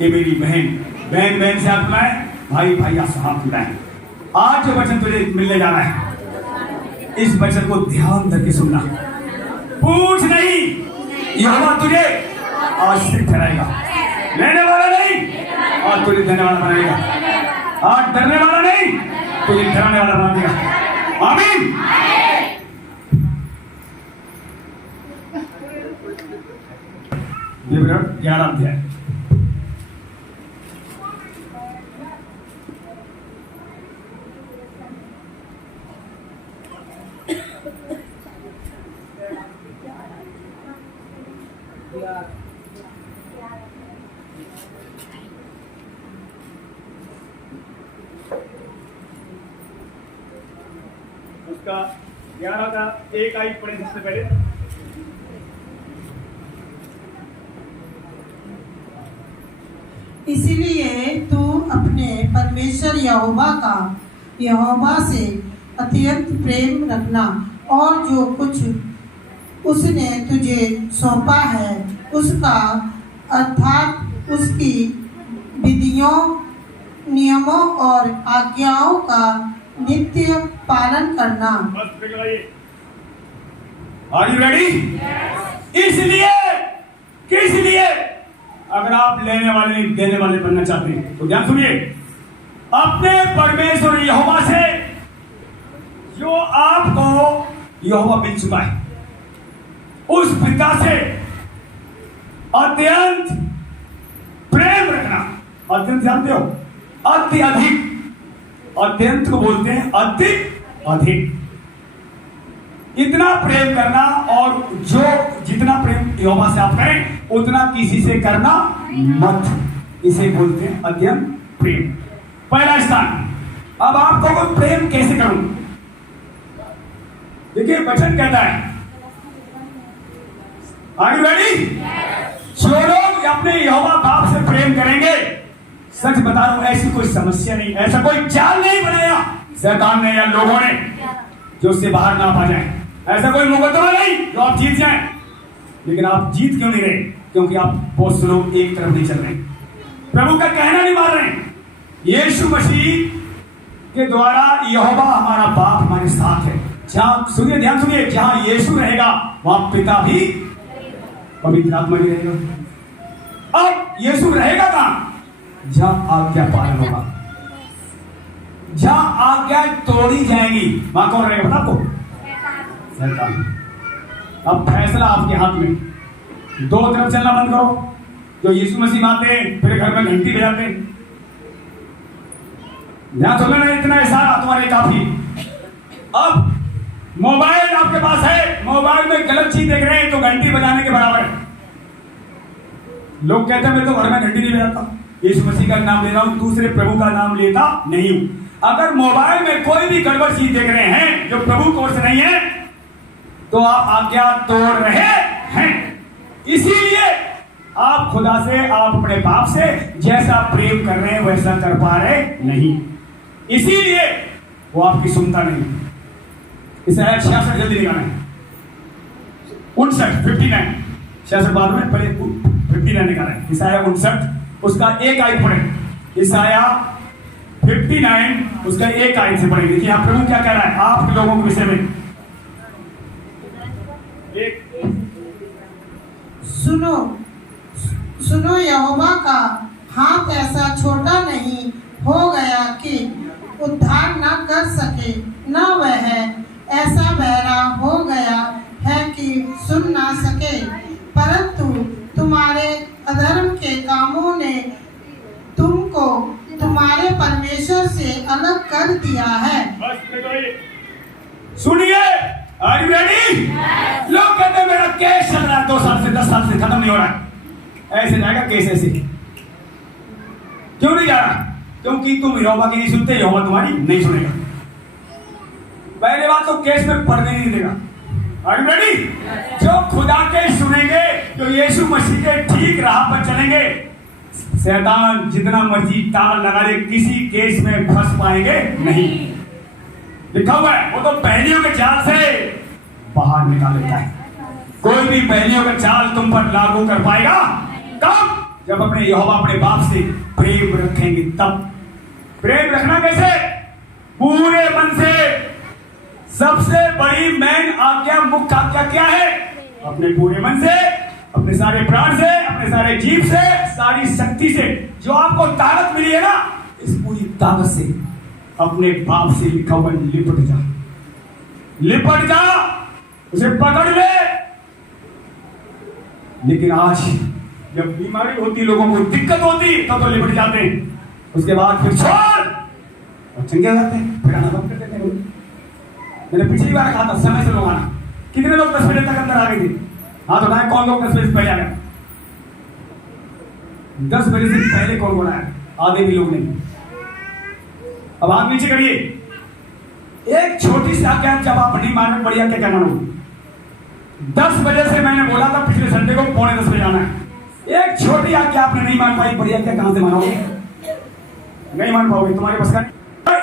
ये मेरी बहन, बहन बहन से हाथ मिलाए, भाई भाई से हाथ मिलाए। आज जो वचन तुझे मिलने जा रहा है, इस वचन को ध्यान करके सुनना। पूछ नहीं, यहोवा तुझे आश्रित ठहराएगा, लेने वाला नहीं और तुझे देने वाला बनाएगा। आज डरने वाला नहीं, तुझे डराने वाला बना देगा। आमीन। विवरण 11 अध्याय। उसका 11 का 1 आयत पढ़े सबसे पहले। इसलिए तू अपने परमेश्वर यहोवा से अत्यंत प्रेम रखना और जो कुछ उसने तुझे सौंपा है उसका अर्थात उसकी विधियों, नियमों और आज्ञाओं का नित्य पालन करना। Are you ready? इसलिए, किस लिए? अगर आप लेने वाले नहीं देने वाले बनना चाहते हैं तो ध्यान सुनिए। अपने परमेश्वर यहोवा से, जो आपको यहोवा मिल चुका है, उस पिता से अत्यंत प्रेम रखना। अत्यंत जानते हो, अत्यधिक। अत्यंत को बोलते हैं अति अधिक। इतना प्रेम करना, और जो जितना प्रेम यहोवा से आप करें उतना किसी से करना मत। इसे बोलते हैं अत्यंत प्रेम। पहला स्थान। अब आपको प्रेम कैसे करूं? देखिए वचन कहता है, आर यू रेडी? जो लोग अपने यहोवा बाप से प्रेम करेंगे, सच बता रहा हूं, ऐसी कोई समस्या नहीं, ऐसा कोई जाल नहीं बनाया शैतान ने या लोगों ने जो उससे बाहर ना पा जाए। ऐसा कोई मुकदमा नहीं जो आप जीत जाएं। लेकिन आप जीत क्यों नहीं रहे? क्योंकि आप बहुत से लोग एक तरफ नहीं चल रहे, प्रभु का कहना नहीं मान रहे। यीशु मसीह के द्वारा यहोवा हमारा बाप हमारे साथ है। जहां, सुनिए, ध्यान सुनिए, जहां यीशु रहेगा वहां पिता भी, पवित्र आत्मा भी रहेगा। अब यीशु रहेगा कहां? जहां आज्ञा पालन होगा। जहां आज्ञा तोड़ी जाएंगी वहां कौन रहेगा? बता आपको, शैतान। अब फैसला आपके हाथ में। दो तरफ चलना बंद करो। जो यीशु मसीह आते हैं फिर घर में घंटी बजाते हैं, ध्यान सुनना, इतना इशारा तुम्हारे काफी। अब मोबाइल आपके पास है, मोबाइल में गलत चीज देख रहे हैं तो घंटी बजाने के बराबर है। लोग कहते हैं मैं तो घर में घंटी नहीं बजाता, यीशु मसीह का नाम ले रहा हूं, दूसरे प्रभु का नाम लेता नहीं हूं। अगर मोबाइल में कोई भी गड़बड़ चीज देख रहे हैं जो प्रभु की ओर से नहीं है तो आप आज्ञा तोड़ रहे हैं। इसीलिए आप खुदा से, आप अपने बाप से जैसा प्रेम कर रहे हैं वैसा कर पा रहे नहीं, इसीलिए वो आपकी सुनता नहीं। इसे 66 जल्दी निकालें। 59 66 बाद में पहले 59 निकालें। ईसाया 59 उसका 1 आयत पढ़े। ईसाया 59 उसका 1 आयत से पढ़े। देखिए आप प्रभु क्या कह रहा है आप लोगों के विषय में। सुनो, यहोवा का हाथ ऐसा छोटा नहीं हो गया कि उद्धार न कर सके, न वह ऐसा बहरा हो गया है कि सुन ना सके, परंतु तुम्हारे अधर्म के कामों ने तुमको तुम्हारे परमेश्वर से अलग कर दिया है। सुनिए, आर यू रेडी? लोग कहते हैं मेरा केस चल रहा है 2 साल से 10 साल से, खत्म नहीं हो रहा है। ऐसे जाएगा केस ऐसे। क्यों नहीं जा रहा? क्योंकि तुम यहोवा की नहीं सुनते, यहोवा तुम्हारी नहीं सुनेगा। पहले बात तो केस में पढ़ने नहीं देगा। Are you ready? जो खुदा के सुनेंगे, जो यीशु मसीह के ठीक राह पर चलेंगे, शैतान जितना मर्जी ताल लगा ले किसी केस में फंस पाएंगे नहीं। लिखा हुआ है वो तो पहलियों के जाल से बाहर निकाल लेता है। कोई भी पहलियों का चाल तुम पर लागू कर पाएगा कब? जब अपने यहोवा अपने बाप से प्रेम रखेंगे तब। प्रेम रखना कैसे? पूरे मन से। सबसे बड़ी मेन आज्ञा, मुख्य आज्ञा क्या है? अपने पूरे मन से, अपने सारे प्राण से, अपने सारे जीव से, सारी शक्ति से, जो आपको ताकत मिली है ना, इस पूरी ताकत से अपने बाप से लिखा हुआ लिपट जा, लिपट जा, उसे पकड़ ले। लेकिन आज जब बीमारी होती, लोगों को दिक्कत होती, तब तो लिपट जाते हैं, उसके बाद फिर छोड़ और चंगे जाते हैं, फिर आना बंद कर देते हैं। मैंने पिछली बार कहा था समय से लोग आना। कितने लोग 10 मिनट तक अंदर आ गए थे? हाँ तो बताएं कौन लोग 10 बजे से पहले आ गए? 10 बजे से पहले कौन कौन आया? आधे भी लोग नहीं। अब हाथ नीचे करिए। एक छोटी सी आज्ञा जब आप नहीं माने, बढ़िया क्या मानो? 10 बजे से मैंने बोला था पिछले संडे को 9:45 बजे आना है। एक छोटी आज्ञा आपने नहीं मान पाई, बढ़िया क्या कहां से मानोगे? नहीं मान पाओगे, तुम्हारे बस का नहीं।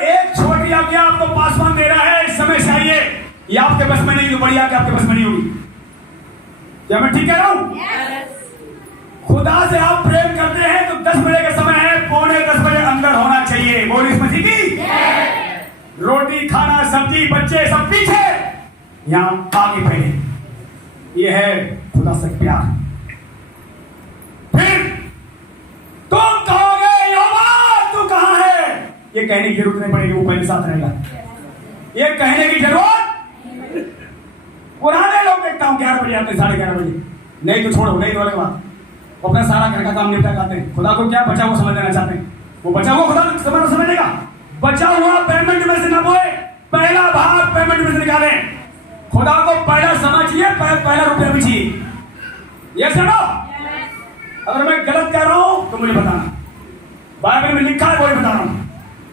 एक छोटी आज्ञा आपको पासवान दे रहा है, इस समय से आइए। ये आपके बस में नहीं, तो बढ़िया क्या आपके बस में नहीं होगी। क्या मैं ठीक कह रहा हूं? खुदा से आप प्रेम करते हैं तो 10 बजे का समय है, 9:45 बजे अंदर होना चाहिए। बोल इस मसीह की। रोटी खाना, सब्जी, बच्चे सब पीछे, यहां आगे पहले। ये है खुदा से प्यार। फिर तुम कहोगे यहोवा तू कहां है? ये कहने की जरूरत नहीं पड़ेगी, वो पहले साथ रहेगा। ये कहने की जरूरत, पुराने लोग देखता हूं 11 बजे आते, 11:30 बजे। नहीं तो छोड़ो, नहीं तो अलग बात। अपना सारा घर का काम निपटा करते हैं। खुदा को क्या बचा हुआ समझ लेना चाहते हैं? वो बचा हुआ खुदा समझेगा। बचा हुआ पेमेंट में से न बोए, पहला भाग पेमेंट में से निकाले। खुदा को पहला समझिए, पहला रुपया भी चाहिए। ये सुनो, अगर मैं गलत कह रहा हूं तो मुझे बताना। बाइबल में लिखा है, वही बता रहा हूं।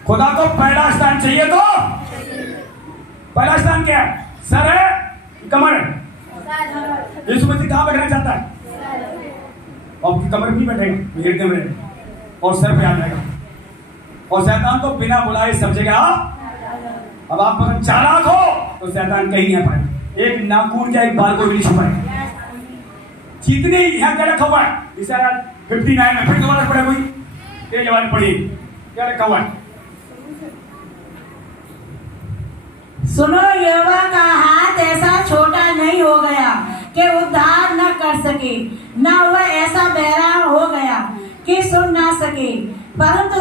खुदा को पहला स्थान चाहिए तो पहला स्थान क्या है? सर है, कमर है। यीशु मसीह कहां बैठना चाहता है? और कमर भी बैठेगा, हृदय में रहेगा और सर पे आ जाएगा। और शैतान तो बिना बुलाए समझेगा। अब आप अगर चालाक हो तो शैतान कहीं नहीं आ पाएगा। एक नाखून क्या, एक बाल को भी नहीं छुपाएगा। जितने यहाँ क्या रखा हुआ है? इसे 59 में फिर दोबारा पड़े, कोई तेज आवाज पड़ी, क्या रखा हुआ है? सुनो, यहोवा का हाथ ऐसा छोटा नहीं हो गया कि उद्धार न कर सके, न वह ऐसा बहरा हो गया कि सुन ना सके, परंतु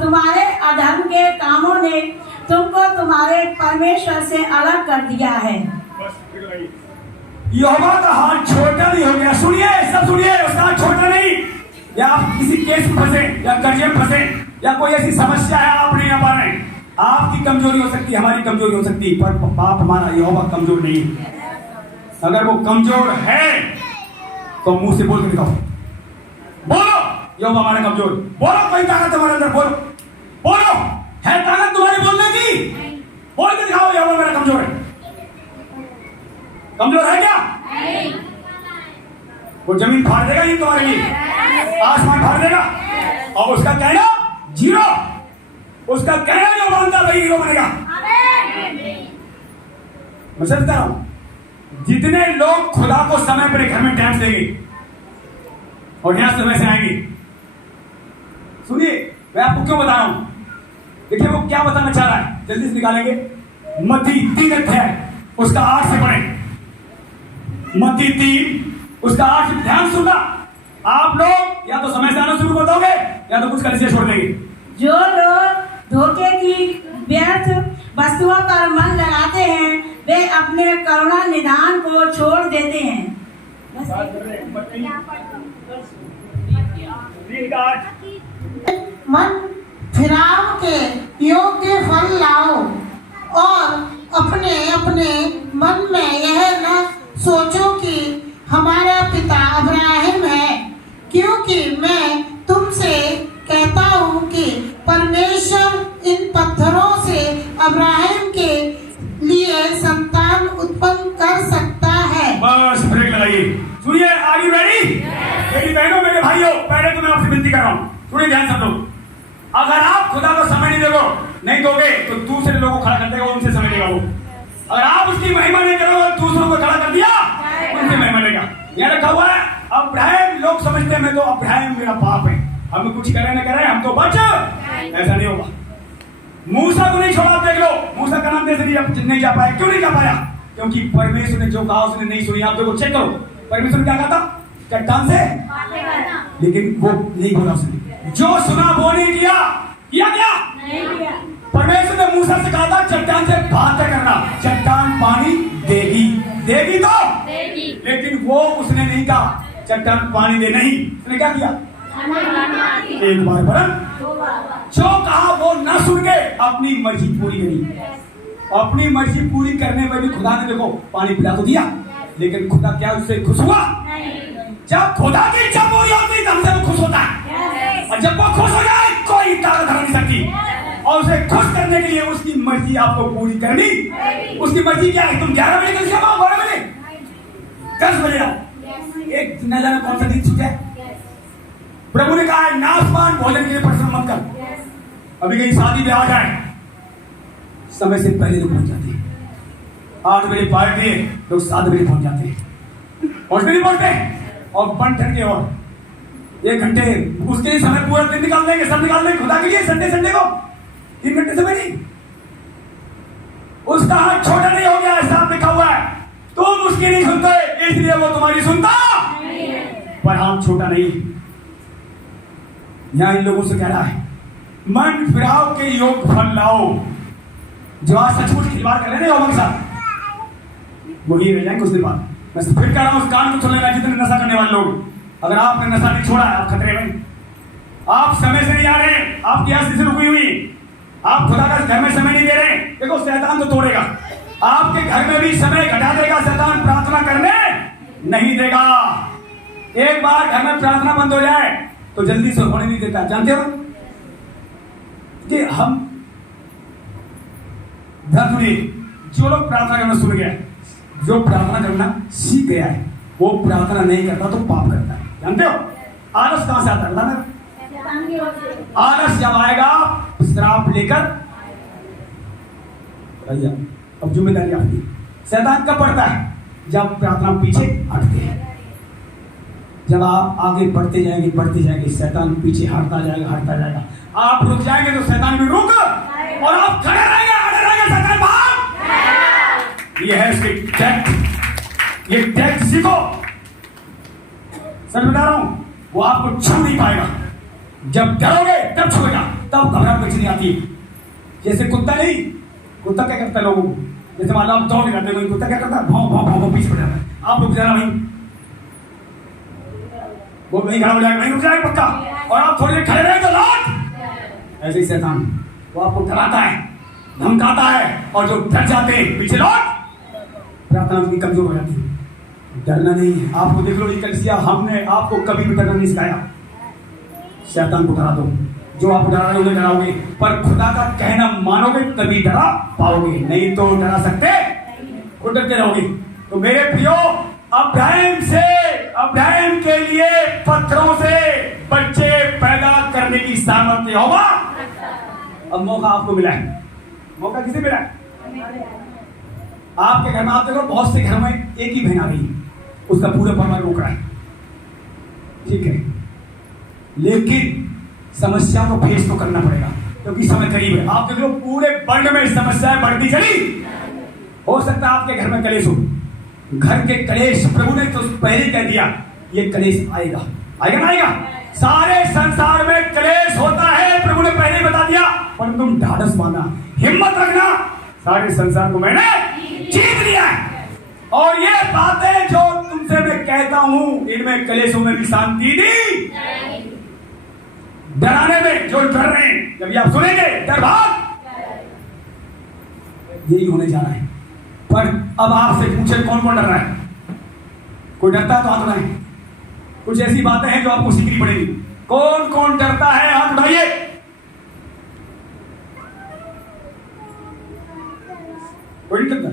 तुम्हारे अधर्म के कामों ने तुमको तुम्हारे परमेश्वर से अलग कर दिया है। यहोवा का हाथ छोटा नहीं हो गया। सुनिए, सब सुनिए, उसका हाथ छोटा नहीं। या आप किसी केस में फंसे, या कर्जे में फंसे, या कोई ऐसी समस्या है आप नहीं आ पा रहे हैं। आपकी कमजोरी हो सकती है, हमारी कमजोरी हो सकती है, पर बाप हमारा यहोवा कमजोर नहीं है। अगर वो कमजोर है तो मुंह से बोल के दिखाओ, बोलो यहोवा हमारा कमजोर। बोलो, कोई ताकत तुम्हारे अंदर, बोलो बोलो, है ताकत तुम्हारे बोलने की? बोल के दिखाओ यहोवा मेरा कमजोर है। कमजोर है क्या? वो जमीन फाड़ देगा ये तुम्हारे लिए, आसमान फाड़ देगा। और उसका कहना जीरो, उसका कहना जो मानता वही हीरो बनेगा। मैं सच कह रहा हूं, जितने लोग खुदा को समय पर घर में टाइम देंगे और यहां समय से आएंगे, सुनिए मैं आपको क्यों बता रहा हूं। देखिए वो क्या बताना चाह रहा है, जल्दी से निकालेंगे। मत्ती 3 अध्याय उसका 8 से पढ़े। मत्ती 3 उसका 8 से ध्यान सुनना। आप लोग या तो समय से आना शुरू कर दोगे या तो कुछ कलिसिया छोड़ देंगे। जो लोग धोखे की व्यर्थ वस्तुओं पर मन लगाते हैं, वे अपने करुणा निदान को छोड़ देते हैं। मन फिराव के योग्य फल लाओ और अपने अपने मन में यह न सोचो कि हमारा पिता अब्राहम है, क्योंकि मैं तुमसे कहता हूँ कि परमेश्वर इन पत्थरों से अब्राहम के लिए संतान उत्पन्न कर सकता है। बस ब्रेक लगाइए। सुनिए, आर यू रेडी? मेरी बहनों, मेरे भाइयों, पहले तो मैं आपसे विनती कर रहा हूँ, सुनिए ध्यान सब लोग। अगर आप खुदा को समय नहीं दोगे तो दूसरे लोगों को खड़ा कर देगा, उनसे समय लेगा वो। अगर आप उसकी महिमा नहीं करोगे, दूसरों को खड़ा कर दिया, उनसे महिमा लेगा। यहाँ रखा हुआ है, अब्राहम लोग समझते हैं मैं तो अब्राहम मेरा बाप है, हम कुछ करें ना करें हम तो बच, ऐसा नहीं होगा। मूसा को नहीं छोड़ा, आप देख लो मूसा का नाम कैसे नहीं जा पाया, क्यों नहीं जा पाया? क्योंकि परमेश्वर ने जो कहा उसने नहीं सुनी। आप देखो चेक करो, परमेश्वर ने क्या कहा था? चट्टान से, लेकिन वो नहीं बोला उसने, जो सुना वो नहीं किया। किया क्या? नहीं किया। परमेश्वर ने मूसा से कहा था चट्टान से बात करना, चट्टान पानी देगी, देगी तो देगी, लेकिन वो उसने नहीं कहा चट्टान पानी दे, नहीं, उसने क्या किया? एक बार पर जो कहा वो न सुन के अपनी मर्जी पूरी करी। अपनी मर्जी पूरी करने में भी खुदा ने देखो पानी पिला तो दिया, लेकिन खुदा क्या उससे खुश हुआ? जब खुदा की इच्छा पूरी होती है तब से वो खुश होता है, और जब वो खुश हो जाए कोई ताकत हरा नहीं सकती। और उसे खुश करने के लिए उसकी मर्जी आपको पूरी करनी। उसकी मर्जी क्या है? तुम 11 बजे कल आओ, 12 बजे, 10 बजे आओ। एक न जाने कौन सा दिन छूटा है। प्रभु ने कहा है नाशवान भोजन के लिए परिश्रम मत कर। अभी कहीं शादी में आ जाए समय से पहले लोग पहुंच जाते हैं, 8 बजे पार्टी है लोग 7 बजे पहुंच जाते हैं, पहुंचते नहीं पहुंचते, और बन ठन के और 1 घंटे उसके लिए समय पूरा दिन निकाल देंगे, सब निकाल देंगे खुदा के लिए। संडे को 3 घंटे समय नहीं, उसका हाथ छोटा नहीं हो गया, साफ लिखा हुआ है तुम उसकी नहीं सुनते इसलिए वो तुम्हारी सुनता, पर हाथ छोटा नहीं। यहां इन लोगों से कह रहा है मन फिराव के योग फल लाओ। जो आज सचमुच खिलवाड़ कर रहे हैं योगा के साथ वही रह जाएंगे कुछ दिन बाद। मैं फिर कह रहा हूं उस कान को छोड़ लेना जितने नशा करने वाले लोग, अगर आपने नशा नहीं छोड़ा है आप खतरे में, आप समय से नहीं आ रहे, आपकी आस्ती से रुकी हुई, आप खुदा का घर में समय नहीं दे रहे। देखो शैतान तो तोड़ेगा, आपके घर में भी समय घटा देगा शैतान, प्रार्थना करने नहीं देगा। एक बार घर में प्रार्थना बंद हो जाए तो जल्दी से होने नहीं देता। जानते हो कि हम धर्मनी जो लोग प्रार्थना करना शुरू गया, जो प्रार्थना करना सीख गया है वो प्रार्थना नहीं करता तो पाप करता है। जानते हो आलस कहां से आता है? ना आलस जब आएगा श्राप लेकर भैया, अब जिम्मेदारी आपकी। शैतान कब पड़ता है? जब प्रार्थना पीछे हटते हैं। जब आप आगे बढ़ते जाएंगे शैतान पीछे हटता जाएगा। आप रुक जाएंगे तो शैतान भी रुक, और आप खड़े रहेंगे शैतान भाग। ये है इसकी टैक्ट, ये टैक्ट सीखो। सच बता रहा हूं, वो आपको छू नहीं पाएगा। जब डरोगे तब छुएगा, तब घबराहट कुछ नहीं आती। जैसे कुत्ता नहीं, कुत्ता क्या करता है लोगों को, जैसे मान लो आप दौड़ जाते हो, कुत्ता क्या करता है? भाव भाव भाव पीछे पड़ जाता है। आप रुक जाना भाई, वो वहीं खड़ा हो जाएगा, वहीं रुक जाएगा पक्का, और आप थोड़ी देर खड़े रहे तो लौट। ऐसे ही शैतान वो आपको डराता है, धमकाता है, और जो डर जाते हैं पीछे लौट, प्रार्थना उनकी कमजोर हो जाती है। डरना नहीं है। आपको देख लो ये कलीसिया, हमने आपको कभी भी डरना नहीं सिखाया। शैतान को डरा दो, जो आप डरा रहे हो डराओगे, पर खुदा का कहना मानोगे तभी डरा पाओगे, नहीं तो डरा सकते खुद डरते रहोगे। तो मेरे प्रियो, अब्राहम के लिए पत्थरों से बच्चे पैदा करने की सामर्थ्य होगा। अब मौका आपको मिला है। मौका किसे मिला है? आपके घर में आप देखो बहुत से घर में एक ही बहन आ रही है, उसका पूरा परिवार रोक रहा है, ठीक है, लेकिन समस्या को फेस तो करना पड़ेगा क्योंकि समय करीब है। आप देख लो पूरे वर्ल्ड में समस्याएं बढ़ती चली। हो सकता है आपके घर में कलेश हो, घर के कलेश प्रभु ने तो पहले कह दिया ये कलेश आएगा, आएगा ना आएगा। सारे संसार में कलेश होता है, प्रभु ने पहले ही बता दिया, पर तुम ढाढ़स माना, हिम्मत रखना, सारे संसार को मैंने जीत लिया है। और ये बातें जो तुमसे मैं कहता हूं, इनमें कलेशों में भी शांति दी, डराने में जो डर रहे हैं, जब ये आप सुनेंगे डर भाग, यही होने जा रहा है। पर अब आपसे पूछे कौन कौन डर रहा है? कोई डरता है तो हाथ उठाएं। कुछ ऐसी बातें हैं जो आपको सीखनी पड़ेगी। कौन कौन डरता है हाथ उठाइए। कोई नहीं डरता,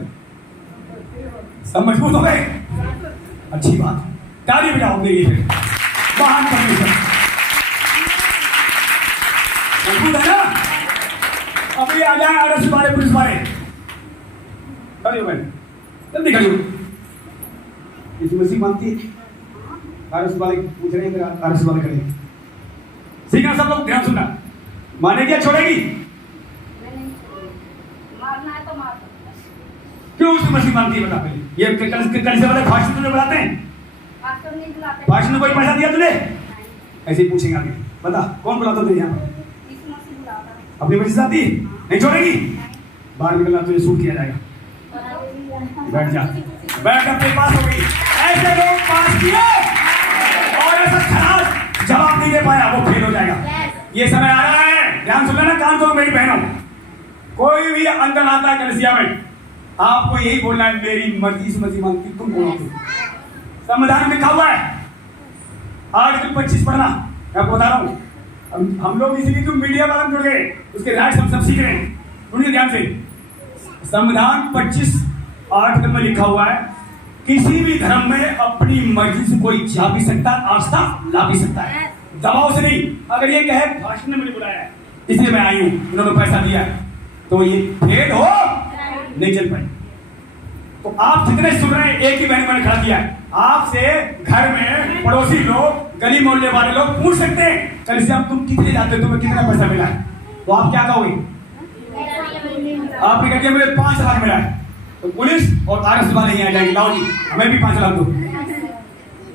सब मजबूत हो गए, अच्छी बात, ताली बजाओगे ये फिर महान परमेश्वर मजबूत है ना। अभी आ जाए आरएस वाले, पुलिस वाले, खड़े हो गए, जल्दी खड़े हो। यीशु मसीह मानती है, आरएस वाले पूछ रहे हैं, आरएस वाले खड़े हैं। सीखना सब लोग, ध्यान सुनना। मानेगी या छोड़ेगी? मारना है तो मार दो। क्यों उसकी मर्जी मानती है बता पहले? ये कल से वाले भाषण तुझे बुलाते हैं? भाषण नहीं बुलाते। भाषण में कोई पैसा दिया तुझे? ऐसे ही पूछेंगे आगे। बता कौन बुलाता तुझे यहाँ पर? यीशु मसीह बुलाता है। अपनी मर्जी से आती है? नहीं छोड़ेगी? बाहर निकलना तुझे सूट किया जाएगा। बैठ जा, बैठ अपने पास हो गई। ऐसे लोग पास किए और ऐसा खराब जवाब नहीं दे पाया, वो फेल हो जाएगा। ये समय आ रहा है, ध्यान सुन लेना, कान को मेरी बहनों। कोई भी अंदर आता है कलीसिया में, आपको यही बोलना है, मेरी मर्जी से मर्जी मांगती, तुम बोलो। संविधान में लिखा हुआ है, आर्टिकल 25 पढ़ना, मैं आपको बता रहा हूँ। हम लोग इसलिए तो मीडिया वाला जुड़ गए, उसके राइट्स हम सब सीख रहे हैं। सुनिए ध्यान से, संविधान 25 आर्टिकल में लिखा हुआ है, किसी भी धर्म में अपनी मर्जी से कोई जा भी सकता है, आस्था ला भी सकता है, दबाव से नहीं। अगर ये कहे भाषण ने मुझे बुलाया है इसलिए मैं आई हूं, उन्होंने पैसा दिया, तो ये फेल हो नहीं चल पाए। तो आप जितने सुन रहे हैं, एक ही बहन मैंने खड़ा किया है, आपसे घर में पड़ोसी लोग, गली मोहल्ले वाले लोग पूछ सकते हैं, कल से अब तुम कितने जाते हो, तुम्हें कितना पैसा मिला है? तो आप क्या कहोगे? आपने कहा कि मुझे 5 लाख मिला है, तो पुलिस और आरएस वाले यहीं आ जाएंगे, लाओ जी हमें भी 5 लाख दो।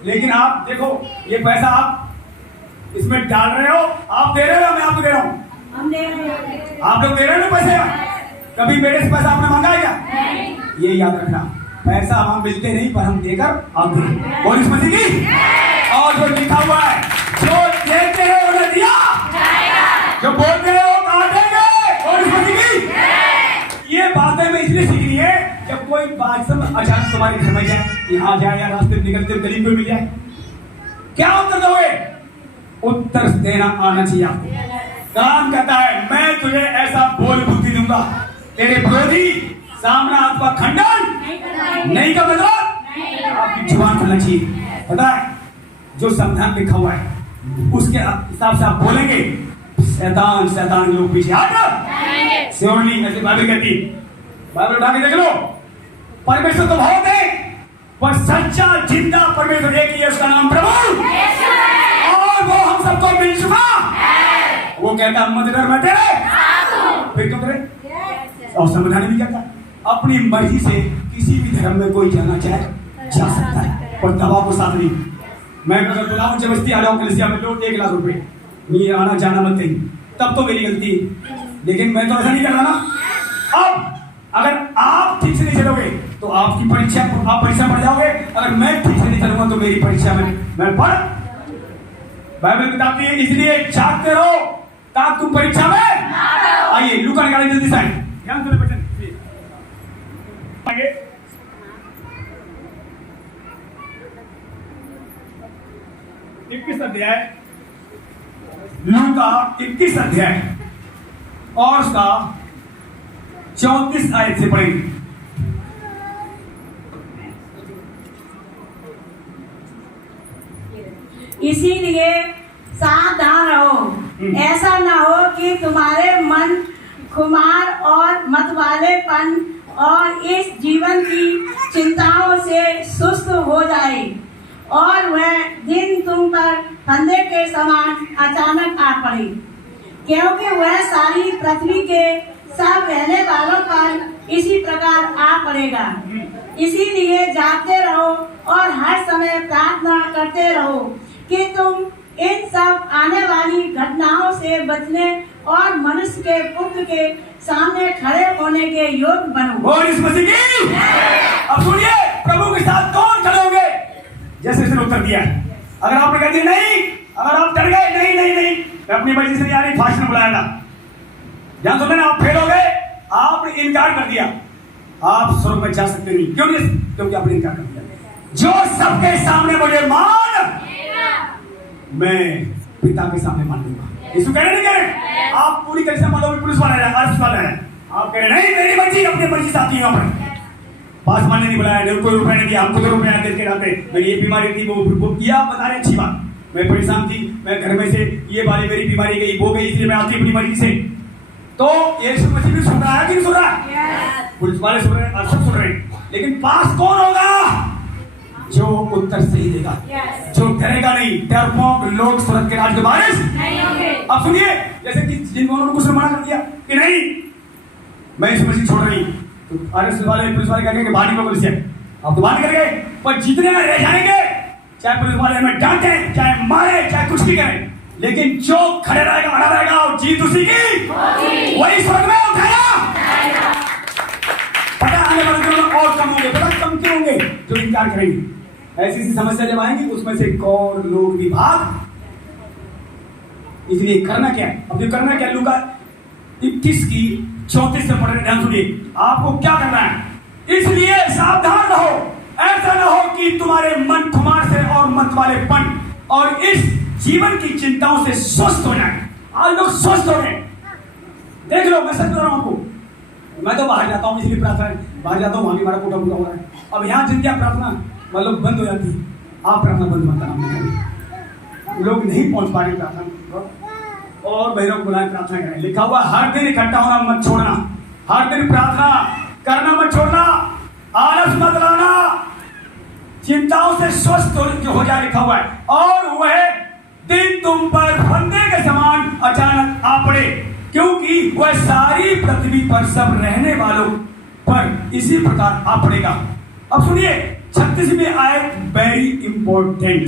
लेकिन आप देखो, ये पैसा आप इसमें डाल रहे हो, आप दे रहे हो, मैं आपको दे रहा हूँ, आप लोग दे रहे हो ना पैसे। कभी मेरे से पैसा आपने मांगा है क्या? ये याद रखना, पैसा हम मिलते नहीं पर हम देकर आते हैं। और इस मसीह की, और जो लिखा हुआ है, जो देते हैं उन्हें दिया जाएगा, जो बोलते हैं वो काटेंगे। और इस मसीह की ये बातें मैं इसलिए सीखनी है, जब कोई बात सब अचानक तुम्हारे घर में जाए, यहाँ जाए या रास्ते में निकलते गली में मिल जाए, क्या उत्तर दोगे? उत्तर देना आना चाहिए आपको। काम कहता है, मैं तुझे ऐसा बोल बुद्धि दूंगा, तेरे विरोधी सामना आपका खंडन नहीं का मतलब, आपकी जुबान खुलना चाहिए। पता है जो संविधान लिखा हुआ है उसके हिसाब से आप बोलेंगे, शैतान लोग पीछे हट सेवनी, ऐसे बाइबल कहती है। बाइबल उठा के देख लो, परमेश्वर तो बहुत है पर सच्चा जिंदा परमेश्वर एक ही है, उसका नाम प्रभु, और वो हम सबको मिल चुका। वो कहता मत डर, मैं तेरे फिर क्यों करे? और संविधान भी कहता अपनी मर्जी से किसी भी धर्म में कोई जाना चाहे जा सकता है, और दबाव को साथ नहीं। मैं अगर बुलाऊं जबरदस्ती आ जाऊं कलीसिया में, लो 1 लाख रुपए, नहीं आना जाना मत कहीं, तब तो मेरी गलती है, लेकिन मैं तो ऐसा नहीं कर रहा ना। अब अगर आप ठीक से नहीं चलोगे तो आपकी परीक्षा, आप परीक्षा पढ़ जाओगे, अगर मैं ठीक से नहीं चलूंगा तो मेरी परीक्षा में मैं पढ़। बाइबल बताती है, इसलिए जागते रहो ताकि तुम परीक्षा में आइए। लूका निकालिए जल्दी से, ध्यान से बच्चे आगे। इक्कीस अध्याय, लूका 21 अध्याय और उसका 34 आयत से पढ़ेंगे। इसीलिए सावधान रहो, ऐसा ना हो कि तुम्हारे मन खुमार और मतवालेपन और इस जीवन की चिंताओं से सुस्त हो जाए और वह दिन तुम पर फंदे के समान अचानक आ पड़े, क्योंकि वह सारी पृथ्वी के सब रहने वालों पर इसी प्रकार आ पड़ेगा। इसीलिए जागते रहो और हर समय प्रार्थना करते रहो कि तुम इन सब आने वाली घटनाओं से बचने और मनुष्य के पुत्र के सामने खड़े होने के योग्य बनो। और इस मसीह की, अब सुनिए, प्रभु के साथ कौन खड़े होंगे? जैसे इसने उत्तर दिया, अगर आपने कह दिया नहीं, अगर आप डर गए नहीं नहीं नहीं मैं अपनी मर्जी से नहीं आ रही, भाषण बुलाया था, ध्यान सुन लेना, आप फेल हो गए, आपने इनकार कर दिया, आप स्वर्ग में जा सकते नहीं। क्यों नहीं? क्योंकि आपने इनकार कर दिया। जो सबके सामने मुझे मान, मैं पिता के सामने मान लूंगा। यीशु कह रहे नहीं कह रहे? आप पूरी तरह से मानो पुलिस वाला है, आरएस वाला है, आप कह रहे नहीं मेरी मर्जी, अपनी मर्जी से आती है। पास मानने नहीं बुलाया, नहीं कोई रुपया नहीं दिया, हमको तो रुपया देके जाते, मेरी ये बीमारी थी, वो किया, बता रहे अच्छी बात, मैं परेशान थी, मैं घर में से ये वाली मेरी बीमारी गई, वो गई, इसलिए मैं आती अपनी मर्जी से। तो यीशु मसीह भी सुन रहा है कि नहीं सुन रहा है? पुलिस वाले सुन रहे हैं और सब सुन रहे हैं, लेकिन पास कौन होगा? जो उत्तर सही देगा, जो डरेगा नहीं। डरपोक लोग सूरत के राज के बारिश नहीं होंगे। अब सुनिए, जैसे कि जिन लोगों ने कुछ मना कर दिया कि नहीं मैं इस मस्जिद छोड़ रही, तो आरएसएस वाले पुलिस वाले कहेंगे कि बाहर निकलो पुलिस से, आप तो बाहर निकल गए। पर जितने रह जाएंगे, चाहे पुलिस वाले हमें डांटे, चाहे मारे, चाहे कुछ भी करें, लेकिन जो खड़े रहेगा, अड़ा रहेगा, और जीत उसी की, वही स्वर्ग में उठाया। पता आने वाले दिनों में और कम होंगे, पता कम क्यों होंगे? जो इनकार करेंगे। ऐसी सी समस्या जब आएंगी, उसमें से एक और लोग भी भाग। इसलिए करना क्या है? अब जो करना क्या, लूका 21 की 34 से पढ़ने, ध्यान सुनिए, आपको क्या करना है। इसलिए सावधान रहो, ऐसा ना हो कि तुम्हारे मन खुमार से और मत वालेपन और इस जीवन की चिंताओं से स्वस्थ हो जाए। आज लोग स्वस्थ हो गए, देख लो, मैं सच बता रहा हूं आपको। मैं तो बाहर जाता हूं, इसलिए प्रार्थना, बाहर जाता हूं, वहां भी हमारा कोटा पूरा हो रहा है। अब यहाँ जिनकी प्रार्थना मतलब बंद हो जाती है, आप प्रार्थना बंद मत करना। लोग नहीं पहुंच पा रहे प्रार्थना, और बहनों को बुलाए प्रार्थना करें। लिखा हुआ हर दिन इकट्ठा होना मत छोड़ना, हर दिन प्रार्थना करना मत छोड़ना, आलस मत लाना, चिंताओं से स्वस्थ हो जाए, लिखा हुआ है। और वह दिन तुम पर फंदे के समान अचानक आ पड़े, क्योंकि वह सारी पृथ्वी पर सब रहने वालों पर इसी प्रकार आ पड़ेगा। अब सुनिए, 36वीं आयत वेरी इंपॉर्टेंट,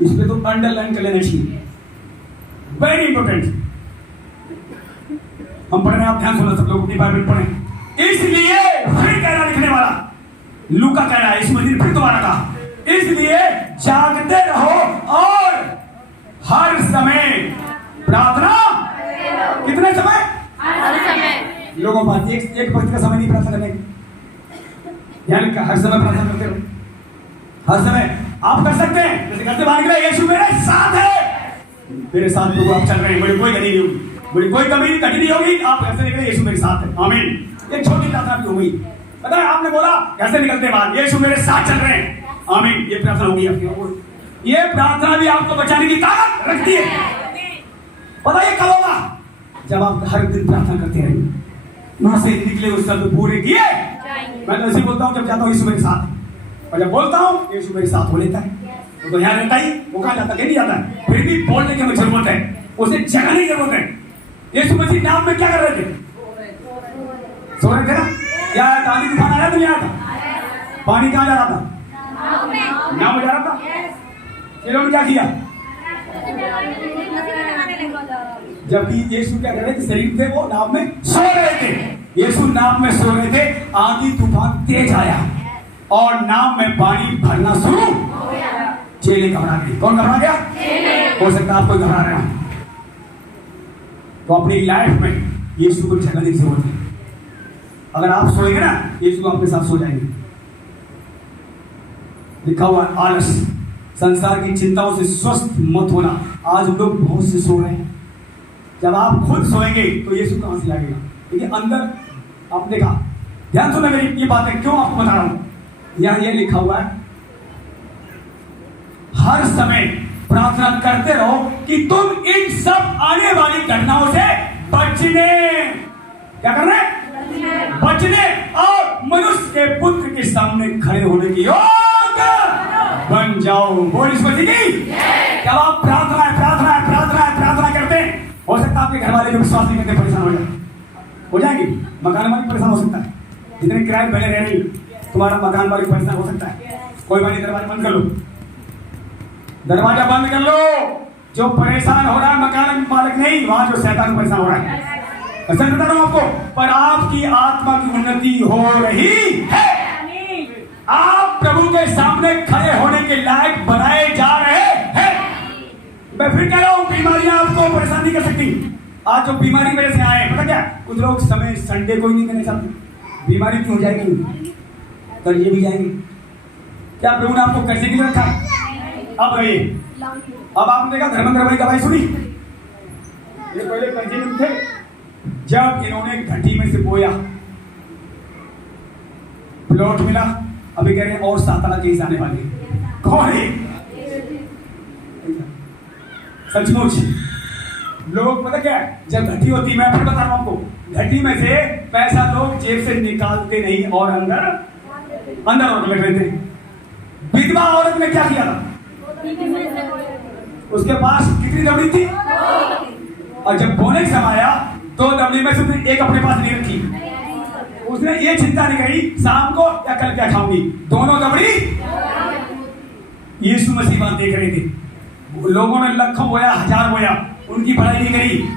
इस पे तो अंडरलाइन कर लेना चाहिए, वेरी इंपॉर्टेंट। हम पढ़ रहे हैं, आप ध्यान सुनो, सब लोग अपनी बाइबल पढ़ें। इसलिए फिर कह रहा लिखने वाला, लूका कह रहा है, इस महीने फिर दोबारा कहा, इसलिए जागते रहो और हर समय प्रार्थना। कितने समय? हर समय। लोगों बात एक वक्त का समय नहीं प्रार्थना करने, यानी हर समय प्रार्थना करते रहो, हर समय आप कर सकते हैं। जैसे घर से बाहर निकले, यीशु मेरे साथ है, मेरे साथ प्रभु आप चल रहे हैं, मुझे कोई कमी नहीं होगी, मुझे कोई कमी कठी नहीं होगी। आप घर से निकले, यीशु मेरे साथ है, आमीन। एक छोटी प्रार्थना भी हो गई, पता है, आपने बोला घर से निकलते बाद यीशु मेरे साथ चल रहे हैं, आमीन, ये प्रार्थना होगी आपकी। ये प्रार्थना भी आपको बचाने की ताकत रखती है। पता है कब होगा? जब आप हर दिन प्रार्थना करते रहेंगे, वहां से निकले उस शब्द पूरे किए। मैं तो ऐसे बोलता हूँ, जब जाता हूँ यीशु मेरे साथ, और जब बोलता हूँ यीशु मेरे साथ हो लेता है, तो यहाँ रहता ही, वो कहाँ जाता, कहीं नहीं जाता है। फिर भी बोलने की हमें जरूरत है, उसे जगाने की जरूरत है। यीशु मसीह नाम में क्या कर रहे थे? सो रहे थे ना? क्या आंधी तूफान आया तो नहीं आया था? पानी कहाँ जा रहा था? नाव में जा रहा था। इन्होंने क्या किया? जबकि यीशु क्या कर रहे थे? शरीर थे, वो नाव में सो रहे थे। यीशु नाव में सो रहे थे, आंधी तूफान तेज आया और नाव में पानी भरना शुरू। चेले घबरा गए। कौन घबरा गया? हो सकता है आप कोई घबरा रहे हो, तो अपनी लाइफ में यीशु को जगाने की जरूरत है। अगर आप सोएंगे ना, यीशु आपके साथ सो जाएंगे। लिखा हुआ आलस, संसार की चिंताओं से स्वस्थ मत होना। आज लोग बहुत से सो रहे हैं। जब आप खुद सोएंगे तो यीशु कहां से लगेगा? देखिए अंदर आप देखा, ध्यान सुनना मेरी ये बातें क्यों आपको बता रहा हूं। यहां ये लिखा हुआ है, हर समय प्रार्थना करते रहो कि तुम इन सब आने वाली घटनाओं से बचने, क्या करना है? बचने और मनुष्य के पुत्र के सामने खड़े होने की योग्य बन जाओ। बोल इस मसीह की। जब आप प्रार्थना करते हैं, हो सकता है आपके घर वाले जो विश्वास नहीं करते परेशान हो जाएंगे। मकान मालिक परेशान हो सकता है, जितने किराए पहले रह रही, तुम्हारा मकान मालिक परेशान हो सकता है। कोई बात नहीं, दरवाजा बंद कर लो, दरवाजा बंद कर लो। जो परेशान हो रहा है मकान मालिक नहीं, वहां जो शैतान परेशान हो रहा है। ऐसा बता रहा हूं आपको, पर आपकी आत्मा की उन्नति हो रही है। आप प्रभु के सामने खड़े होने के लायक बनाए जा रहे हैं। मैं फिर कह रहा हूं, बीमारियां आपको परेशान नहीं कर सकती। आज जो बीमारी की वजह से आए, पता क्या, कुछ लोग समय संडे को ही नहीं करने चाहते। बीमारी क्यों हो जाएगी? कर्जे भी जाएंगे। क्या प्रभु ने आपको कर्जे के लिए रखा? अब रहिए, अब आपने देखा धर्मेंद्र भाई दवाई सुनी, ये पहले कर्जे में थे। जब इन्होंने घटी में से बोया, प्लॉट मिला, अभी कह रहे हैं और 7 लाख केस आने वाले। कौन है? सचमुच लोग, पता क्या, जब घटी होती, मैं फिर बता रहा हूं आपको, घटी में से पैसा लोग जेब से निकालते नहीं और अंदर अंदर और लग रहे थे। विधवा औरत ने क्या किया था? उसके पास कितनी दबड़ी थी? और जब बोने का समय आया तो दबड़ी में से उसने एक अपने पास नहीं रखी। उसने ये चिंता नहीं करी शाम को या कल क्या खाऊंगी, दोनों दबड़ी यीशु मसीह बात देख रहे थे। लोगों ने लाखों बोया, हजार बोया, उनकी भलाई नहीं करी।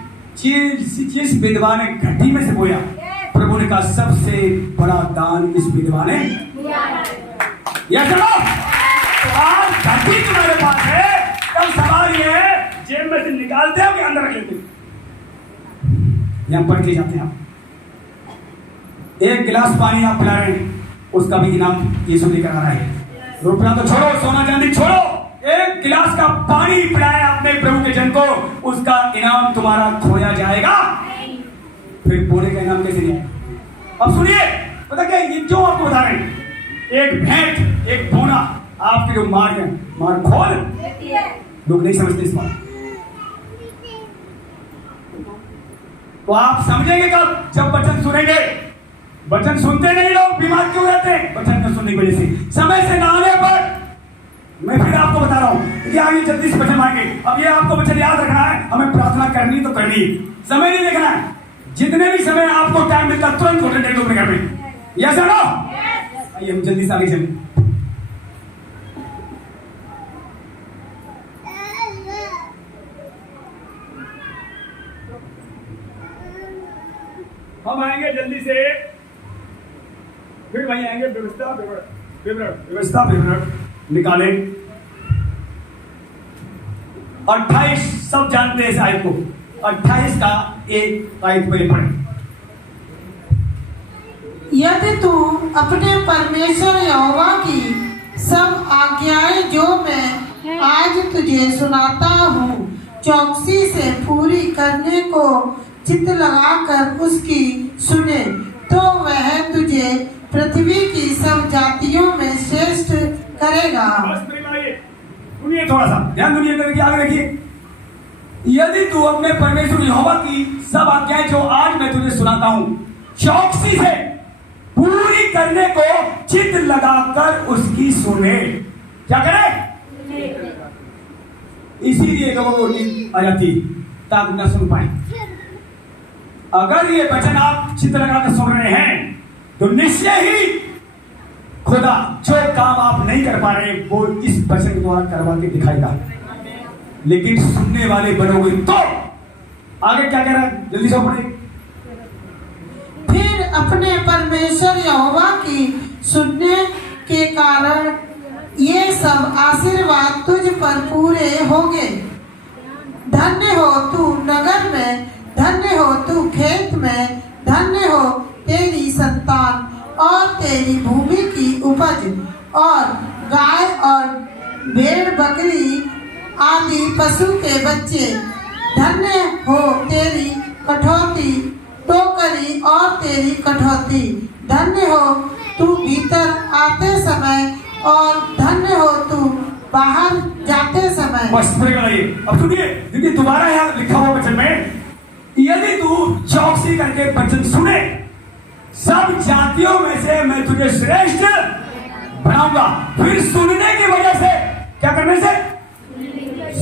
जिस विधवा ने घटी में से बोया, प्रभु ने कहा सबसे बड़ा दान इस विधवा ने या चलो। आज घटी तुम्हारे पास है, तब सवाल ये है जेब में से निकालते हो कि अंदर रख लेते हो? यहां पढ़ के जाते हैं आप। एक गिलास पानी आप पिला रहे हैं, उसका भी इनाम यीशु लेकर आ रहा है। रुपया तो छोड़ो, सोना चांदी छोड़ो, एक गिलास का पानी पिलाया आपने प्रभु के जन को, उसका इनाम तुम्हारा खोया जाएगा? फिर बोने का इनाम कैसे नहीं? अब सुनिए, पता क्या ये जो आपको बता रहे हैं, एक भेंट एक बोना आपके जो मार खोल, लोग नहीं समझते इस बात। तो आप समझेंगे कब? जब वचन सुनेंगे। वचन सुनते नहीं लोग बीमार क्यों रहते हैं? वचन न सुनने की वजह से। समय से ना आने पर मैं फिर आपको बता रहा हूं कि आगे जल्दी से वचन आएंगे। अब ये आपको वचन याद रखना है, हमें प्रार्थना करनी तो करनी है, समय नहीं देखना है। जितने भी समय आपको टाइम मिलता तुरंत होटल दे दो अपने घर में। यस और नो? आइए हम जल्दी से आगे चलें। हम आएंगे जल्दी से, फिर वहीं आएंगे व्यवस्था विवरण निकालें। 28 सब जानते हैं इस आयत को। 28 का एक आयत पे पढ़ें। यदि तू अपने परमेश्वर यहोवा की सब आज्ञाएं जो मैं आज तुझे सुनाता हूँ चौकसी से पूरी करने को चित्त लगाकर उसकी सुने, तो वह तुझे पृथ्वी की सब जातियों में श्रेष्ठ करेगा। सुनिए, थोड़ा सा ध्यान दुनिया करके आगे रखिए। यदि तू अपने परमेश्वर यहोवा की सब आज्ञाएं जो आज मैं तुझे सुनाता हूं चौकसी से पूरी करने को चित्त लगाकर उसकी सुने, क्या करे? इसीलिए लोगों को नींद आ जाती ताकि न सुन पाए। अगर ये वचन आप चित्त लगाकर सुन रहे हैं तो निश्चय ही खुदा जो काम आप नहीं कर पा रहे वो इस वचन के द्वारा करवा के दिखाएगा। लेकिन सुनने वाले बनोगे तो आगे क्या कह रहा है, जल्दी से पढ़िए। फिर अपने परमेश्वर यहोवा की सुनने के कारण ये सब आशीर्वाद तुझ पर पूरे होंगे। धन्य हो तू नगर में, धन्य हो तू खेत में, धन्य हो तेरी संतान और तेरी भूमि की उपज और गाय और भेड़ बकरी आदि पशु के बच्चे। धन्य हो तेरी कठौती टोकरी और तेरी कठौती। धन्य हो तू भीतर आते समय और धन्य हो तू बाहर जाते समय। बस अब सुनिए, दीदी दोबारा यहाँ लिखा हुआ वचन में, यदि तू चौकसी करके वचन सुने सब जातियों में से मैं तुझे श्रेष्ठ बनाऊंगा। फिर सुनने की वजह से, क्या करने से?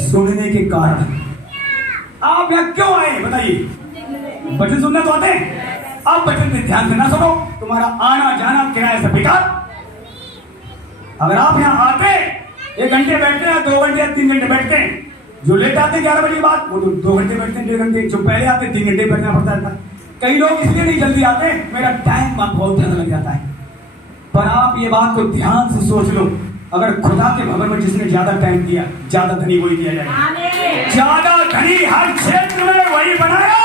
सुनने के कारण। आप यहाँ क्यों आए बताइए? वचन सुनना तो आते हैं। अब वचन में ध्यान देना सुनो, तुम्हारा आना जाना किराया सब बेकार। अगर आप यहाँ आते 1 घंटे बैठते हैं, 2 घंटे या 3 घंटे बैठते हैं, जो लेट आते 11 बजे के बाद वो तो 2 घंटे बैठते हैं, 1.5 घंटे। जो पहले आते 3 घंटे बैठना पड़ता था। कई लोग इसलिए नहीं जल्दी आते, मेरा टाइम बहुत ज्यादा लग जाता है। पर आप ये बात को ध्यान से सोच लो, अगर खुदा के भवन में जिसने ज्यादा टाइम दिया ज्यादा धनी वही दिया जाएगा। ज्यादा धनी हर क्षेत्र में वही बनाया,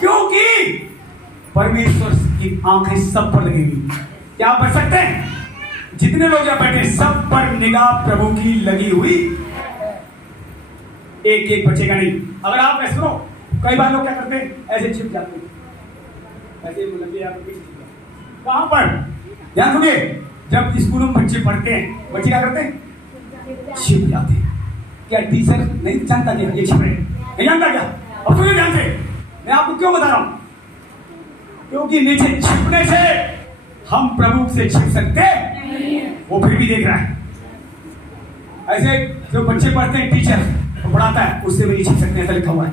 क्योंकि परमेश्वर की आंखें सब पर लगेगी। क्या आप पढ़ सकते हैं? जितने लोग यहाँ बैठे सब पर निगाह प्रभु की लगी हुई, एक एक बच्चे का नहीं। अगर आप ऐसे करो, कई बार लोग क्या करते हैं, ऐसे छिप जाते हैं, ऐसे कहां पर? ध्यान सुनिए, जब स्कूलों में बच्चे पढ़ते हैं, बच्चे क्या करते हैं? छिप जाते हैं। क्या टीचर नहीं जानता क्या ये छिप रहे? नहीं जानता क्या? अब सुनिए ध्यान से, मैं आपको क्यों बता रहा हूं, क्योंकि नीचे छिपने से हम प्रभु से छिप सकते वो फिर भी देख रहा है। ऐसे जो बच्चे पढ़ते हैं, टीचर वो पढ़ाता है, उससे भी नहीं छिप सकते, ऐसा लिखा हुआ है।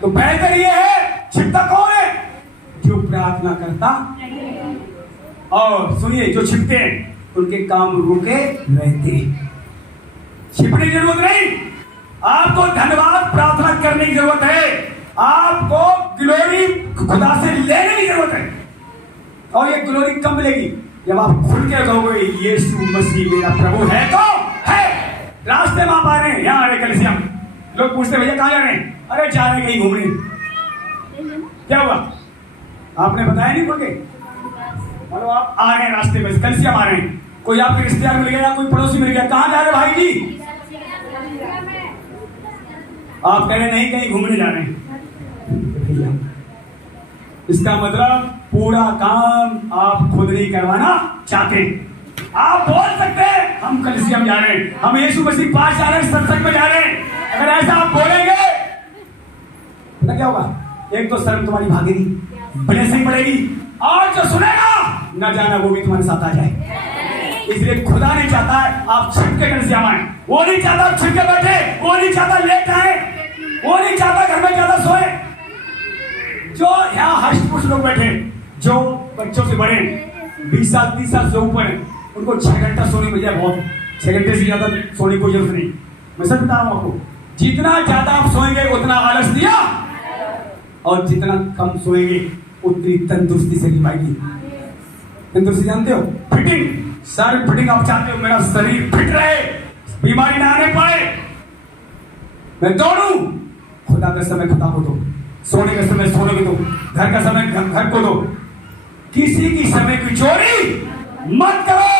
तो बेहतर ये है, छिपता कौन है? जो प्रार्थना करता। और सुनिए, जो छिपते हैं उनके काम रुके रहते। छिपने की जरूरत नहीं, आपको धन्यवाद प्रार्थना करने की जरूरत है, आपको ग्लोरी खुदा से लेने की जरूरत है। और ये ग्लोरी कब मिलेगी? जब आप खुल के कहोगे यीशु मसीह मेरा प्रभु है तो है। रास्ते में आप आ रहे हैं, यहाँ आ रहे कलिसिया, लोग पूछते भैया कहाँ जा रहे हैं? अरे जा रहे कहीं घूमने। क्या हुआ? आपने बताया नहीं खुल के? मतलब आप आ रहे हैं रास्ते में, कलिसिया आ रहे हैं, कोई आपके रिश्तेदार मिल गया, कोई पड़ोसी मिल गया, कहाँ जा रहे भाई जी? आप कह रहे नहीं कहीं घूमने जा रहे हैं। इसका मतलब पूरा काम आप खुद नहीं करवाना चाहते। आप बोल सकते हैं हम कलिसिया में जा रहे हैं, हम यीशु मसीह पास जा रहे हैं, सत्संग में जा रहे हैं। अगर ऐसा आप बोलेंगे तो क्या होगा? एक तो शर्म तुम्हारी भागेगी, ब्लेसिंग बढ़ेगी, और जो सुनेगा न जाना वो भी तुम्हारे साथ आ जाए। इसलिए खुदा नहीं चाहता है आप छिप के कलिसिया में आए, वो नहीं चाहता आप छिप के बैठे, वो नहीं चाहता लेट आए, वो नहीं चाहता घर में ज्यादा सोए। जो यहाँ हष्टपुष्ट लोग बैठे, जो बच्चों से बड़े 20 साल 30 साल से ऊपर है, उनको 6 घंटा सोने मिल जाए बहुत, 6 घंटे से ज्यादा सोने की कोई जरूरत नहीं। मैं सच बता रहा हूँ आपको, जितना ज्यादा आप सोएंगे उतना आलस दिया, और जितना कम सोएंगे उतनी तंदुरुस्ती से निभाएगी। तंदुरुस्ती जानते हो? फिटिंग, शरीर फिटिंग। आप चाहते हो मेरा शरीर फिट रहे, बीमारी ना आने पाए, मैं दौड़ूं, खुदा का समय खुदा को दो, सोने का समय सोने को दो, घर का समय घर को दो। किसी की समय की चोरी मत करो।